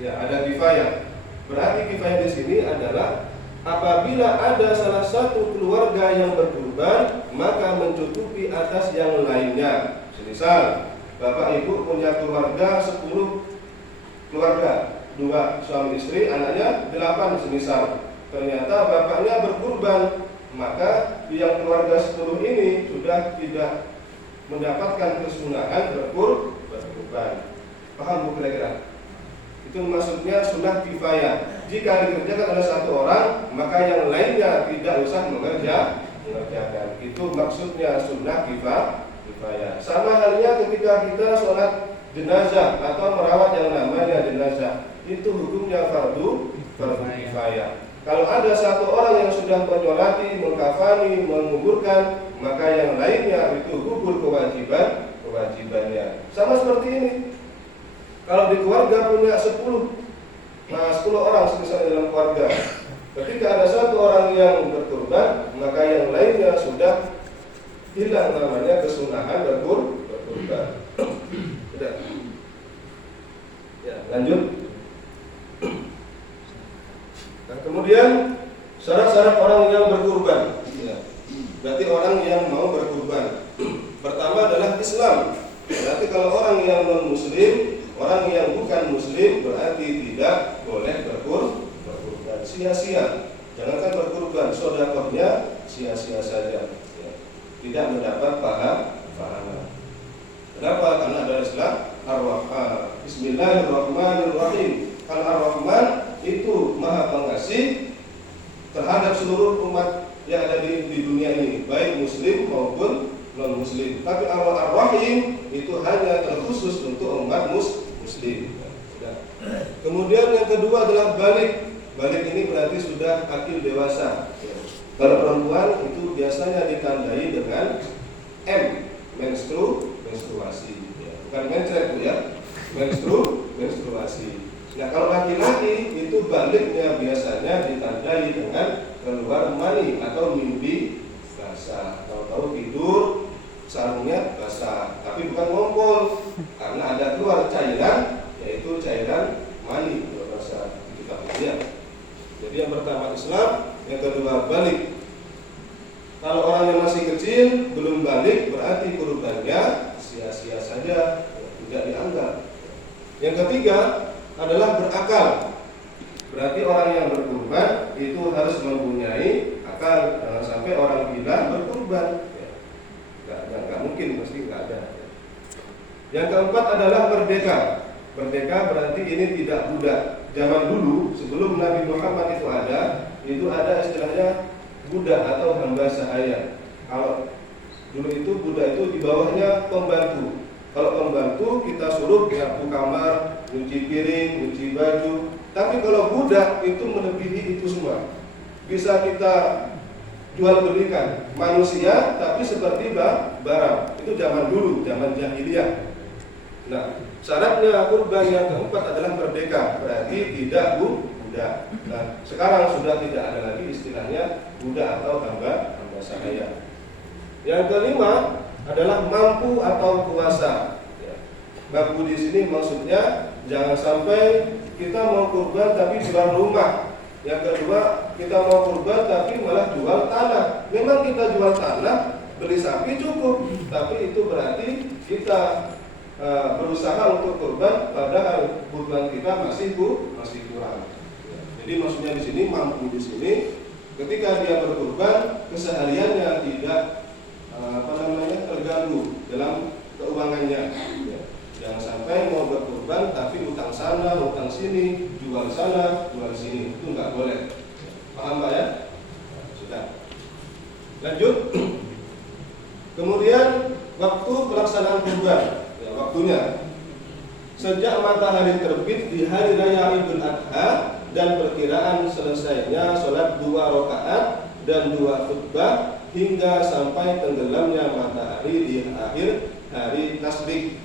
ya ada kifayah. Berarti kifayah di sini adalah apabila ada salah satu keluarga yang berkurban, maka mencukupi atas yang lainnya. Misal, bapak ibu punya keluarga 10 keluarga, 2 suami istri, anaknya 8 semisal. Ternyata bapaknya berkurban, maka yang keluarga 10 ini sudah tidak mendapatkan kesunahan berkurban. Paham Bu kira-kira? Itu maksudnya sunnah kifayah. Jika dikerjakan oleh satu orang, maka yang lainnya tidak usah mengerjakan. Itu maksudnya sunnah kifayah. Sama halnya ketika kita sholat jenazah atau merawat yang namanya jenazah, itu hukumnya fardu kifayah. Kalau ada satu orang yang sudah menyolati, mengkafani, menguburkan, maka yang lainnya itu gugur kewajibannya. Sama seperti ini. Kalau di keluarga punya 10 orang misalnya dalam keluarga, ketika ada satu orang yang berkurban, maka yang lainnya sudah hilang namanya kesunahan berkurban. Sudah. Ya, lanjut. Nah, kemudian syarat-syarat orang yang berkurban. Ya. Berarti orang yang mau berkurban. Pertama adalah Islam. Berarti kalau orang yang non-muslim, orang yang bukan muslim berarti tidak boleh berkurban sia-sia. Jangankan berkurban, sedekahnya sia-sia saja. Ya. Tidak mendapat pahala. Kenapa? Karena ada Islam Ar-Rahman. Bismillahirrahmanirrahim. Ar-Rahman itu Maha Pengasih terhadap seluruh umat yang ada di dunia ini, baik muslim maupun non-muslim. Tapi Ar-Rahim itu hanya terkhusus untuk umat muslim. Kemudian yang kedua adalah balik. Balik ini berarti sudah akil dewasa. Kalau perempuan itu biasanya ditandai dengan M, menstruasi. Ya. Bukan mencret Bu ya, menstruasi. Nah kalau laki-laki itu baliknya biasanya ditandai dengan keluar mani atau mimpi basah. Tahu-tahu tidur sarungnya basah, tapi bukan ngompol karena ada keluar cairan, yaitu cairan mani kalau bahasa kitab ya. Jadi yang pertama Islam, yang kedua balik. Kalau orang yang masih kecil belum balik berarti kurbannya sia-sia saja, tidak dianggap. Yang ketiga adalah berakal. Berarti orang yang berkurban itu harus mempunyai akal, jangan sampai orang gila berkurban. Nggak mungkin, mesti nggak ada. Yang keempat adalah merdeka. Merdeka berarti ini tidak budak. Zaman dulu sebelum Nabi Muhammad itu ada istilahnya budak atau hamba sahaya. Kalau dulu itu budak itu di bawahnya pembantu. Kalau pembantu kita suruh nyapu kamar, nyuci piring, nyuci baju. Tapi kalau budak itu melebihi itu semua. Bisa kita jual belikan manusia tapi seperti barang. Itu zaman dulu, zaman jahiliyah. Nah, syaratnya kurban yang keempat adalah merdeka, berarti tidak budak. Nah, sekarang sudah tidak ada lagi istilahnya budak atau hamba sahaya. Yang kelima adalah mampu atau kuasa. Ya. Mampu di sini maksudnya jangan sampai kita mau kurban tapi jual rumah. Yang kedua, kita mau kurban tapi malah jual tanah. Memang kita jual tanah, beli sapi cukup, tapi itu berarti kita berusaha untuk kurban padahal kebutuhan kita masih kurang. Jadi maksudnya di sini mampu di sini ketika dia berkurban kesehariannya tidak terganggu dalam keuangannya. Ya. Jangan sampai mau berkurban tapi utang sana, utang sini, jual sana, jual sini, itu nggak boleh. Paham Pak ya? Sudah. Lanjut. Kemudian waktu pelaksanaan kurban. Waktunya sejak matahari terbit di hari raya Idul Adha dan perkiraan selesainya sholat 2 rakaat dan 2 khutbah hingga sampai tenggelamnya matahari di akhir hari tasbih.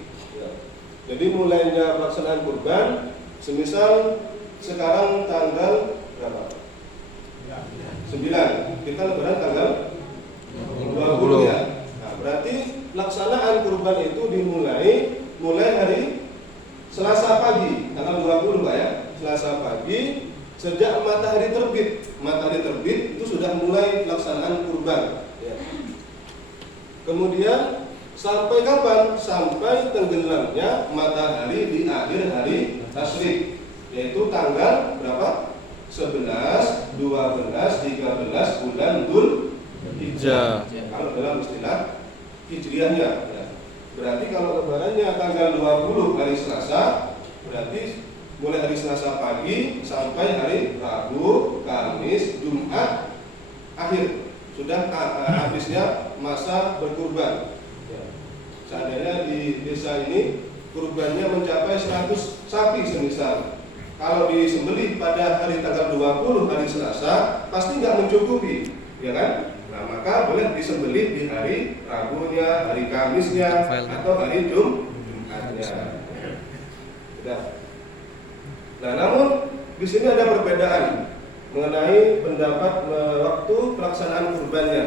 Jadi mulainya pelaksanaan kurban, semisal sekarang tanggal berapa? 9. Kita lebaran tanggal 20 ya. Nah, berarti pelaksanaan kurban itu mulai hari Selasa pagi, tanggal 20 Pak ya. Selasa pagi sejak matahari terbit. Matahari terbit itu sudah mulai pelaksanaan kurban ya. Kemudian sampai kapan? Sampai tenggelamnya matahari di akhir hari tasyrik, yaitu tanggal berapa? 11, 12, 13 bulan Dzulhijjah. Kalau dalam istilah hijriahnya ya. Berarti kalau lebarannya tanggal 20 hari Selasa, berarti mulai hari Selasa pagi sampai hari Rabu, Kamis, Jumat akhir sudah habisnya masa berkurban. Ya. Seandainya di desa ini kurbannya mencapai 100 sapi semisal. Kalau disembelih pada hari tanggal 20 hari Selasa pasti nggak mencukupi, ya kan? Nah, maka boleh disembelih di hari Rabunya, hari Kamisnya, atau hari Jumatnya. Nah, namun di sini ada perbedaan mengenai pendapat waktu pelaksanaan kurbannya.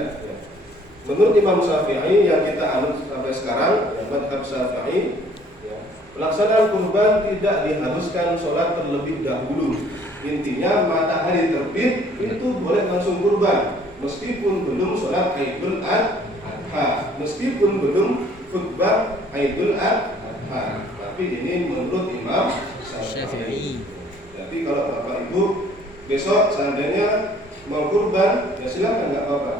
Menurut Imam Syafi'i yang kita anut sampai sekarang, mazhab Syafi'i, pelaksanaan kurban tidak diharuskan sholat terlebih dahulu. Intinya matahari terbit itu boleh langsung kurban. Meskipun belum sholat Idul Adha, meskipun belum khutbah Idul Adha, tapi ini menurut Imam Syafi'i. Jadi kalau Bapak Ibu besok seandainya mau kurban, ya silakan, nggak apa-apa.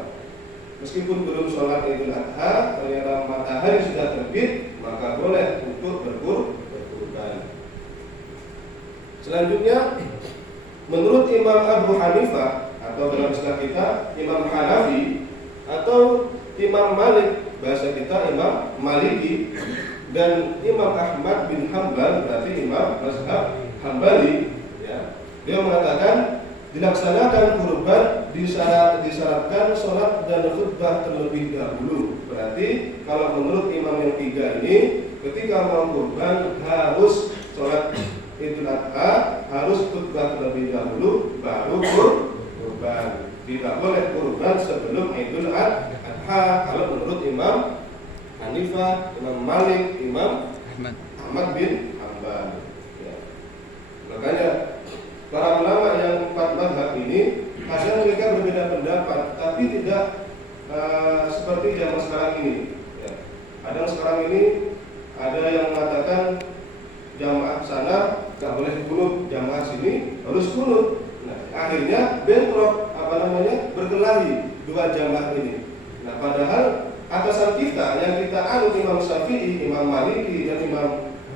Meskipun belum sholat Idul Adha, ternyata matahari sudah terbit, maka boleh untuk berkurban. Selanjutnya, menurut Imam Abu Hanifah atau dalam istilah kita Imam Hanafi atau Imam Malik, bahasa kita Imam Maliki, dan Imam Ahmad bin Hanbal, berarti Imam mazhab Hambali ya. Dia mengatakan Dilaksanakan kurban disyaratkan sholat dan khutbah terlebih dahulu. Berarti kalau menurut imam yang tiga ini, ketika mau kurban harus sholat Idul Adha, harus khutbah terlebih dahulu, baru kurban. Tidak boleh kurban sebelum Idul Adha. Kalau menurut Imam Hanifah, Imam Malik, Imam Ahmad bin Hanbal. Ya. Makanya para ulama yang empat mazhab ini kadang mereka berbeda pendapat, tapi tidak seperti zaman sekarang ini. Ya. Kadang sekarang ini ada yang mengatakan jamaah sana nggak boleh kunut, jamaah sini harus kunut. Nah, akhirnya bentrok berkelahi dua jamaah ini. Nah, padahal atasan kita yang kita anut Imam Syafi'i, Imam Maliki dan Imam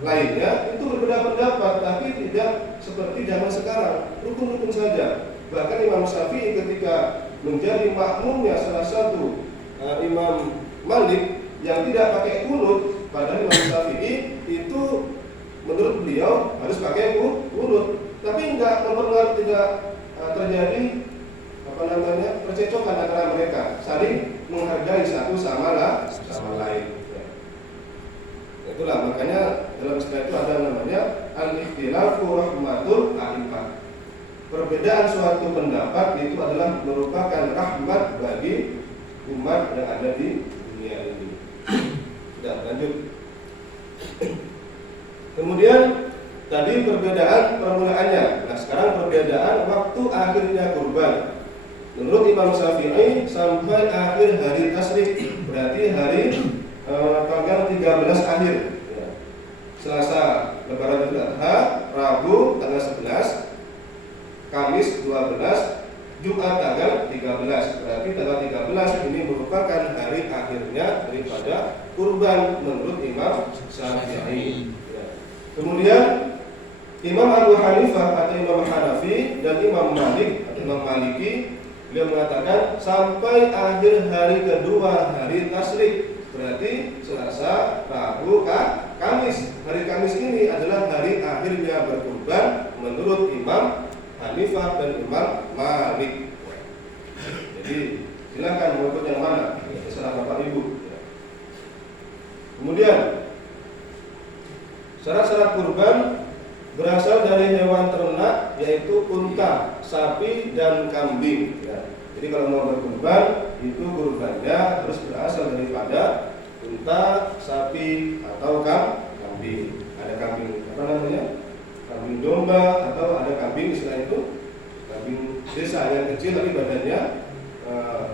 lainnya itu berbeda pendapat, tapi tidak seperti zaman sekarang, rukun-rukun saja. Bahkan Imam Syafi'i ketika menjadi makmumnya salah satu Imam Malik yang tidak pakai kunut, padahal Imam Syafi'i itu menurut beliau harus pakai kunut, tapi tidak terjadi percecokan antara mereka, saling menghargai satu sama lain. Itulah makanya dalam istilah itu ada namanya al-ikhtilafu rahmatul a'imah. Perbedaan suatu pendapat itu adalah merupakan rahmat bagi umat yang ada di dunia ini. Sudah lanjut. Kemudian tadi perbedaan permulaannya. Nah, sekarang perbedaan waktu akhirnya kurban. Menurut Imam Syafi'i sampai akhir hari tasyrik, berarti hari tanggal 13 akhir. Ya. Selasa Lebaran Idul Adha, Rabu tanggal 11, Kamis 12, Jumat tanggal 13. Berarti tanggal 13 ini merupakan hari akhirnya daripada kurban menurut Imam Syafi'i. Ya. Kemudian Imam Abu Hanifah atau Imam Hanafi dan Imam Malik atau Imam Maliki, beliau mengatakan sampai akhir hari kedua hari tasyrik, berarti Selasa, Rabu, Kamis. Hari Kamis ini adalah hari akhirnya berkurban menurut Imam Hanifah dan Imam Malik. Jadi silakan mau ikut yang mana, terserah Bapak Ibu. Kemudian syarat-syarat kurban berasal dari hewan ternak, yaitu unta, sapi, dan kambing. Ya. Jadi kalau mau berkurban, itu kurbannya harus berasal daripada unta, sapi, atau kambing. Ada kambing kambing domba, atau ada kambing istilah itu kambing desa yang kecil tapi badannya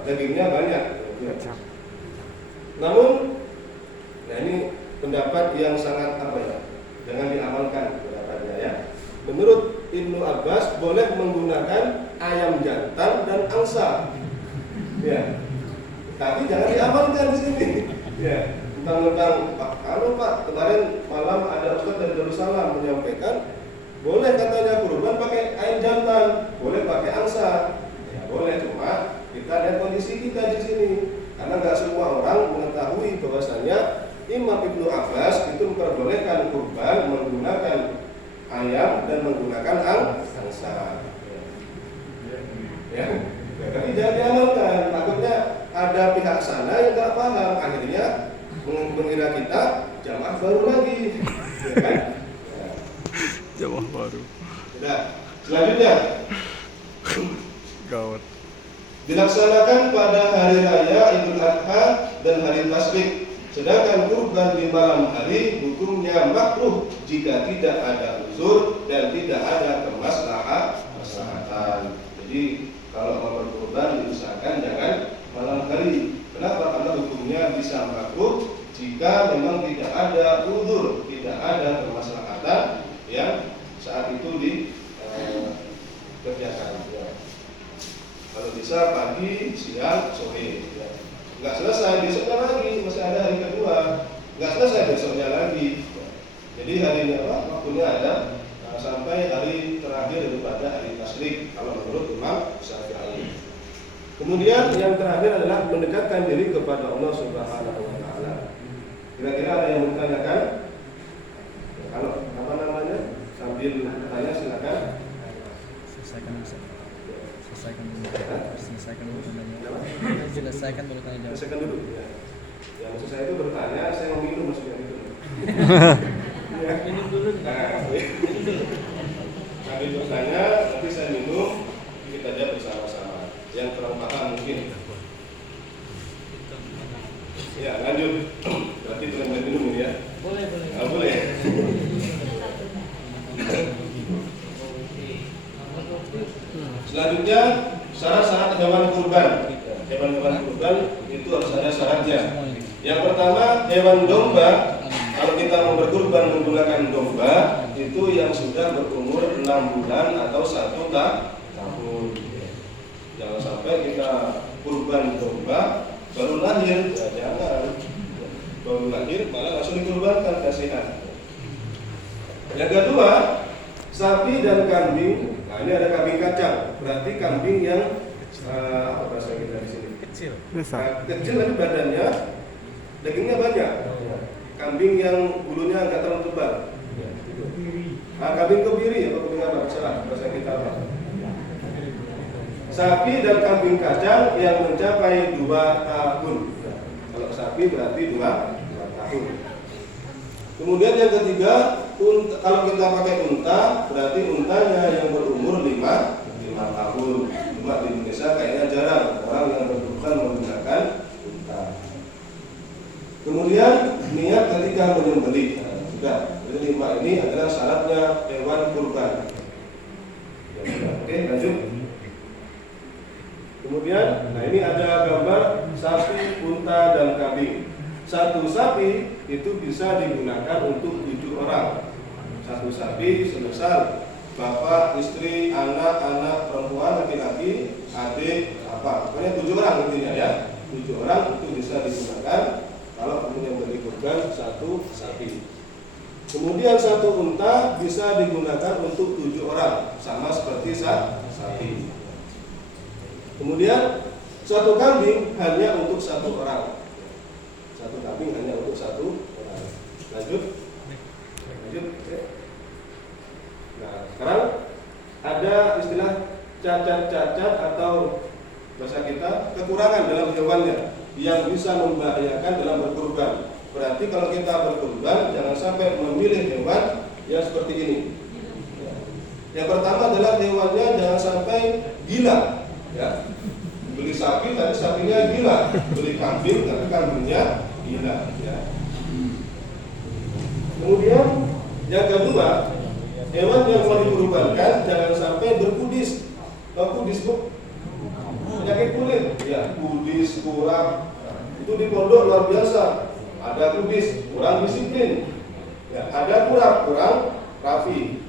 dagingnya banyak. Ya. Namun, nah ini pendapat yang sangat jangan diamalkan pendapatnya ya. Menurut Ibnu Abbas boleh menggunakan ayam jantan dan angsa. Ya. Tapi jangan diamalkan di sini. Ya. Tentang Pak, kemarin malam ada ustaz dari Darussalam menyampaikan boleh katanya kurban pakai ayam jantan, boleh pakai angsa. Ya, boleh, cuma kita lihat kondisi kita di sini. Karena nggak semua orang mengetahui bahwasanya Imam Ibnu Abbas itu memperbolehkan kurban menggunakan ayam dan menggunakan angsa. Ya, tapi jangan diamalkan. Takutnya ada pihak sana yang tak paham, akhirnya mengira kita jamaah baru lagi, ya kan? Ya. Jamaah baru. Sudah. Selanjutnya, Gawat. dilaksanakan pada hari raya Idul Adha dan hari tasyrik. Sedangkan kurban di malam hari hukumnya makruh jika tidak ada uzur dan tidak ada kemaslahatan. Jadi kalau mau berkurban diusahakan jangan malam hari. Kenapa? Karena hukumnya bisa makruh jika memang tidak ada uzur, tidak ada kemaslahatan yang saat itu dikerjakan. Ya. Kalau bisa pagi, siang, sore. Ya. Nggak selesai, besoknya lagi, masih ada hari kedua. Nggak selesai, besoknya lagi. Jadi harinya waktunya ada sampai hari terakhir daripada hari tasyrik kalau menurut Imam Syafi'i. Kemudian yang terakhir adalah mendekatkan diri kepada Allah Subhanahu wa taala. Kira-kira ada yang bertanyakan? Ya, kalau sambil bertanya silakan. Selesaikan bisa. selesaikan dulu tanya jawab. Selesaikan dulu ya. Yang maksud saya itu bertanya, saya mau minum maksudnya itu. Minum dulu. Nanti bertanya, nanti saya minum, kita jawab bersama-sama. Yang kurang paham mungkin. Ya, lanjut. Berarti boleh minum ini ya? Boleh. Boleh. Selanjutnya, syarat-syarat hewan kurban. Hewan kurban itu harus ada syaratnya. Yang pertama, hewan domba. Kalau kita mau berkurban menggunakan domba, itu yang sudah berumur 6 bulan atau 1 tahun. Jangan sampai kita kurban domba baru lahir, ya jangan. Baru lahir malah langsung dikurbankan, kasihan. Yang kedua, sapi dan kambing. Nah, ini ada kambing kacang. Berarti kambing yang apa bahasa kita di sini? Kecil. Kecil tapi badannya dagingnya banyak. Kambing yang bulunya agak terlalu tebal. Kambing kebiri atau kambing apa? Salah bahasa kita apa? Sapi dan kambing kacang yang mencapai 2 tahun. Kalau sapi berarti 2 tahun. Kemudian yang ketiga, kalau kita pakai unta, berarti untanya yang berumur 5 tahun. Cuma di Indonesia kayaknya jarang orang yang berkurban menggunakan unta. Kemudian niat ketika menyembelih. Nah, sudah. Jadi 5 ini adalah syaratnya hewan kurban. Oke, lanjut. Kemudian, nah ini ada gambar sapi, unta, dan kambing. Satu sapi itu bisa digunakan untuk 7 orang. Satu sapi sebesar bapak, istri, anak perempuan, laki-laki, adik, apa? Pokoknya 7 orang intinya ya. 7 orang itu bisa digunakan kalau kemudian beli kurban satu sapi. Kemudian satu unta bisa digunakan untuk 7 orang, sama seperti sapi. Kemudian satu kambing hanya untuk 1 orang. Satu kambing hanya untuk 1 orang. Lanjut. Nah, sekarang ada istilah cacat atau bahasa kita kekurangan dalam hewannya yang bisa membahayakan dalam berkurban. Berarti kalau kita berkurban jangan sampai memilih hewan yang seperti ini. Yang pertama adalah hewannya jangan sampai gila. Ya. Beli sapi tapi sapinya gila, beli kambing tapi kambingnya gila. Ya. Kemudian yang kedua, hewan yang mau dikurbankan jangan sampai berkudis. Kudis bu, penyakit kulit, ya kudis, kurang. Itu di pondok luar biasa. Ada kudis, kurang disiplin. Ya, ada kurang rapi.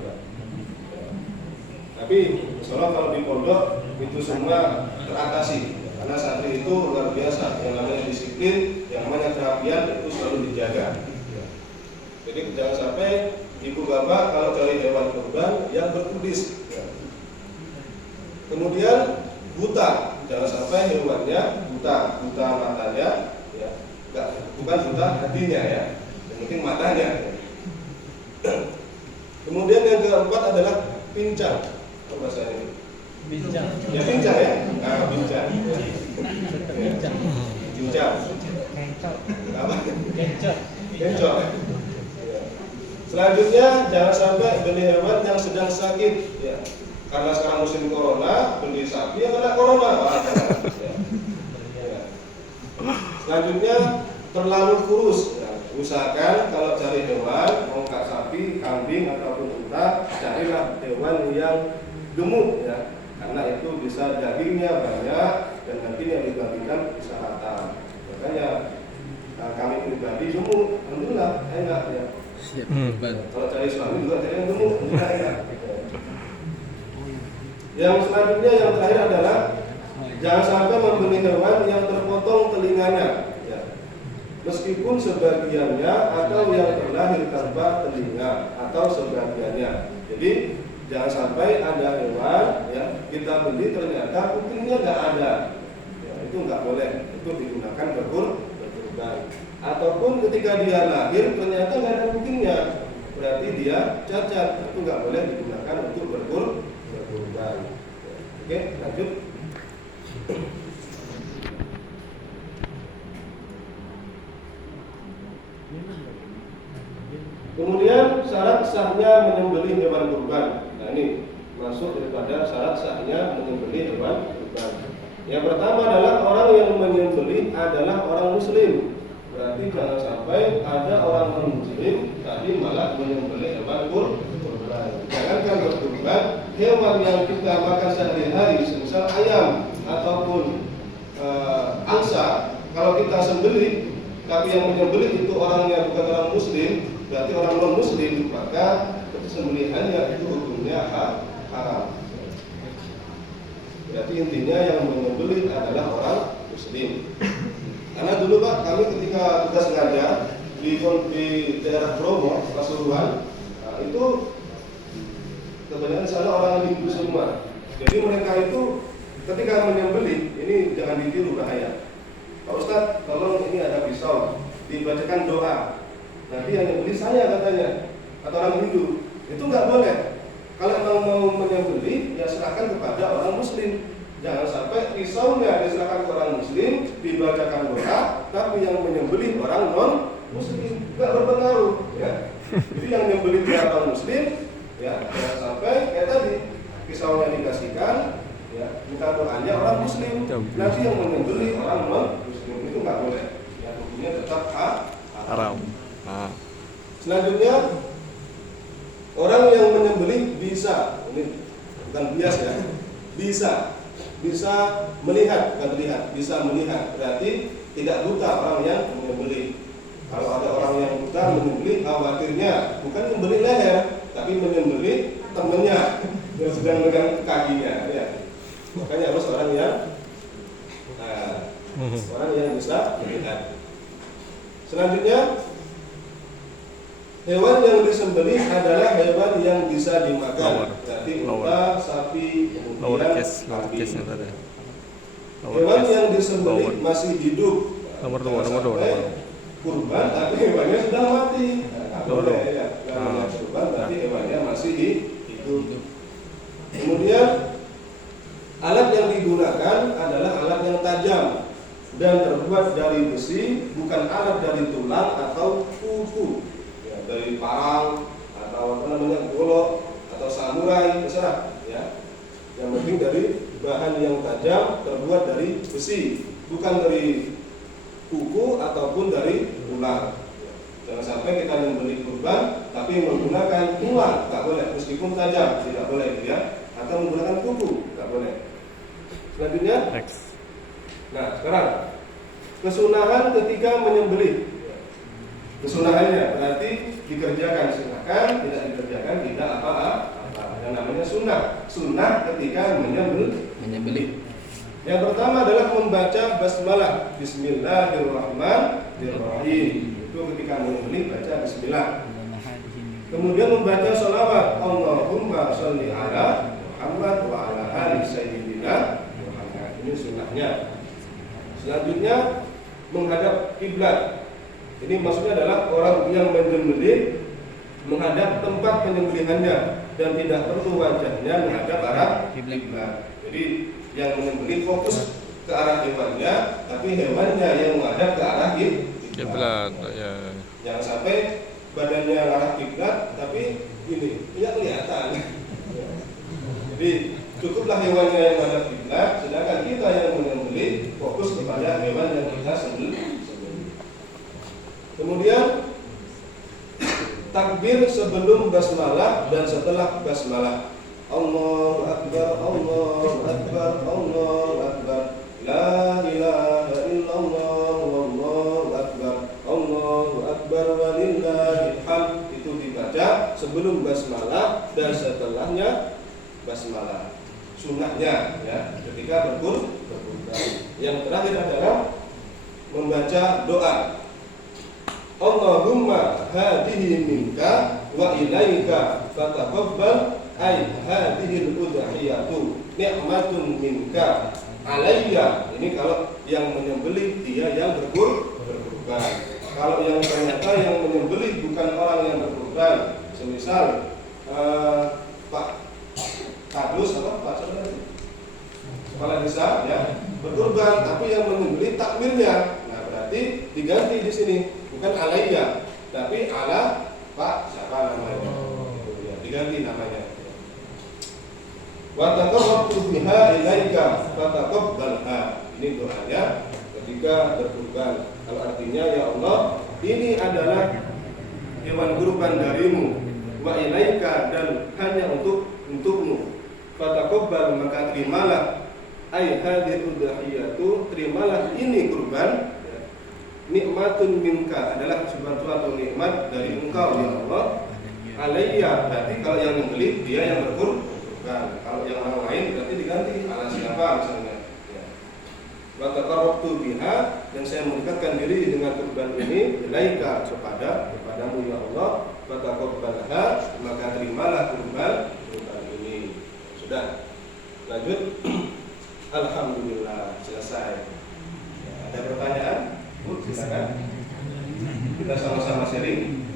Tapi insyaallah kalau di pondok itu semua teratasi karena santri itu luar biasa. Yang namanya disiplin, yang namanya kerapian itu selalu dijaga. Jadi jangan sampai ibu bapak kalau cari hewan kurban yang berkudis. Kemudian buta, jangan sampai hewannya buta matanya, ya, bukan buta hatinya ya, yang penting matanya. Kemudian yang keempat adalah pincang. Apa bahasa ini? Bincang. Ya pincang ya. Nah, pincang. Pincang. Apa? Kencok. Selanjutnya jangan sampai beli hewan yang sedang sakit. Ya. Karena sekarang musim corona, beli sapi yang kena corona. Ya. Selanjutnya terlalu kurus. Ya. Usahakan kalau cari hewan, mau sapi, kambing ataupun unta, carilah hewan yang gemuk ya, karena itu bisa dagingnya banyak dan nanti yang dibagikan bisa rata. Makanya kami pribadi gemuk, alhamdulillah enak ya. Kalau cari suami juga cari yang gemuk, enak. Yang selanjutnya yang terakhir adalah jangan sampai membeli hewan yang terpotong telinganya, ya. Meskipun sebagiannya atau yang terlahir tanpa telinga atau sebagiannya. Jadi jangan sampai ada hewan ya kita beli ternyata kupingnya nggak ada, ya, itu nggak boleh, itu digunakan berkurban. Ataupun ketika dia lahir ternyata nggak ada kupingnya, berarti dia cacat, itu nggak boleh digunakan untuk berkurban. Oke, lanjut. Kemudian syarat sahnya menyembelih hewan kurban. Nah ini masuk daripada syarat sahnya menyembelih hewan kurban. Yang pertama adalah orang yang menyembelih adalah orang muslim. Berarti jangan sampai ada orang non-muslim tadi malah menyembelih hewan kurban. Jangankan berkurban, hewan yang kita makan sehari-hari, semisal ayam ataupun angsa, kalau kita sembelih, tapi yang menyembelih itu orangnya bukan orang muslim, berarti orang non-muslim, maka sembelihannya itu hukumnya haram. Berarti intinya yang menyembelih adalah orang muslim. Karena dulu Pak, kami ketika tugas ngajar di daerah Bromo, Pasuruan, nah, itu kebanyakan di sana orang Hindu semua. Jadi mereka itu ketika menyembelih, ini jangan ditiru bahaya. Pak Ustadz, tolong ini ada pisau, dibacakan doa. Nanti yang menyembelih saya katanya, atau orang Hindu, itu nggak boleh. Kalau memang mau menyembelih, ya serahkan kepada orang Muslim. Jangan sampai pisaunya diserahkan ke orang Muslim, dibacakan doa, tapi yang menyembelih orang non Muslim, nggak berpengaruh. Ya. Jadi yang menyembelih dia orang Muslim, ya jangan sampai kayak tadi pisaunya dikasihkan, ya minta doanya orang Muslim. Nanti yang menyembelih orang non Muslim itu nggak boleh. Ya hukumnya tetap haram. Nah. Selanjutnya orang yang menyembelih bisa, ini bukan bias ya, bisa melihat, bukan melihat, bisa melihat. Berarti tidak buta orang yang menyembelih. Kalau ada orang yang buta menyembelih, khawatirnya bukan menyembelih leher, tapi menyembelih temannya yang sedang megang kakinya. Ya. Makanya harus orang yang bisa melihat. Selanjutnya, hewan yang disembelih adalah hewan yang bisa dimakan. Berarti unta, sapi, kemudian kambing. Hewan yang disembelih masih hidup. Nomor dua. Kurban, tapi hewannya sudah mati. Nah, boleh ya. Namanya kurban, tapi hewannya masih hidup. Kemudian alat yang digunakan adalah alat yang tajam dan terbuat dari besi, bukan alat dari tulang atau kuku. Dari parang atau golok atau samurai, terserah ya. Yang penting dari bahan yang tajam terbuat dari besi, bukan dari kuku ataupun dari tulang. Jangan sampai kita membeli kurban tapi menggunakan tulang, tak boleh. Meskipun tajam, tidak boleh ya. Atau menggunakan kuku, tak boleh. Selanjutnya, nah sekarang kesunahan ketika menyembelih. Kesunahannya berarti dikerjakan, silakan, tidak dikerjakan tidak apa-apa. Yang namanya sunnah ketika menyembelih. Yang pertama adalah membaca basmalah, Bismillahirrahmanirrahim. Itu ketika menyembelih baca Bismillah. Kemudian membaca sholawat, Allahumma sholli ala Muhammad wa ala ali sayyidina Muhammad. Ini sunnahnya. Selanjutnya menghadap kiblat. Ini maksudnya adalah orang yang menyembelih menghadap tempat penyembelihannya dan tidak perlu wajahnya menghadap arah kiblat. Jadi yang menyembelih fokus ke arah hewannya, tapi hewannya yang menghadap ke arah kiblat. Ya. Jangan sampai badannya arah kiblat, tapi ini tidak kelihatan. Jadi cukuplah hewannya yang menghadap kiblat, sedangkan kita yang menyembelih fokus kepada hewan yang kita sembelih. Kemudian takbir sebelum basmalah dan setelah basmalah. Allahu akbar, Allahu akbar, Allahu akbar. La ilaha illallah, wallahu akbar. Allahu akbar walillahil hamd. Itu dibaca sebelum basmalah dan setelahnya basmalah. Sunnahnya ya, ketika berkurban. Yang terakhir adalah membaca doa. Allahumma hadihi minka wa ilaika fataqabbal ay hadihil udhiyatu ni'matun minka alayya. Ini kalau yang menyembelih dia yang berkurban. Kalau yang ternyata yang menyembelih bukan orang yang berkurban, semisal Pak Kadus atau Pak kepala desa ya kurban, tapi yang menyembelih takmirnya. Nah, berarti diganti di sini, bukan alayya, tapi ala Pak siapa namanya? Ya, diganti namanya. Wa taqarrabtu biha ilaika fataqabbalha. Ini doanya ketika berkurban. Kalau artinya, ya Allah, ini adalah hewan kurban darimu, wa ilaika, dan hanya untukmu. Fataqabbal, maka terimalah, ai hadhihi udhiyatu, terimalah ini kurban. Nikmatun minka, adalah sesuatu atau nikmat dari engkau ya Allah. Alayya, berarti kalau yang membeli dia yang berkurban. Kalau yang orang lain berarti diganti ala siapa misalnya. Ya. Wa taqarrabtu biha, dan saya mendekatkan diri dengan kurban ini ilaika, kepadamu ya Allah. Wa taqabbalha, maka terimalah kurban ini. Sudah. Lanjut. Alhamdulillah, selesai. Ya, ada pertanyaan? Silakan. Kita sama-sama sharing.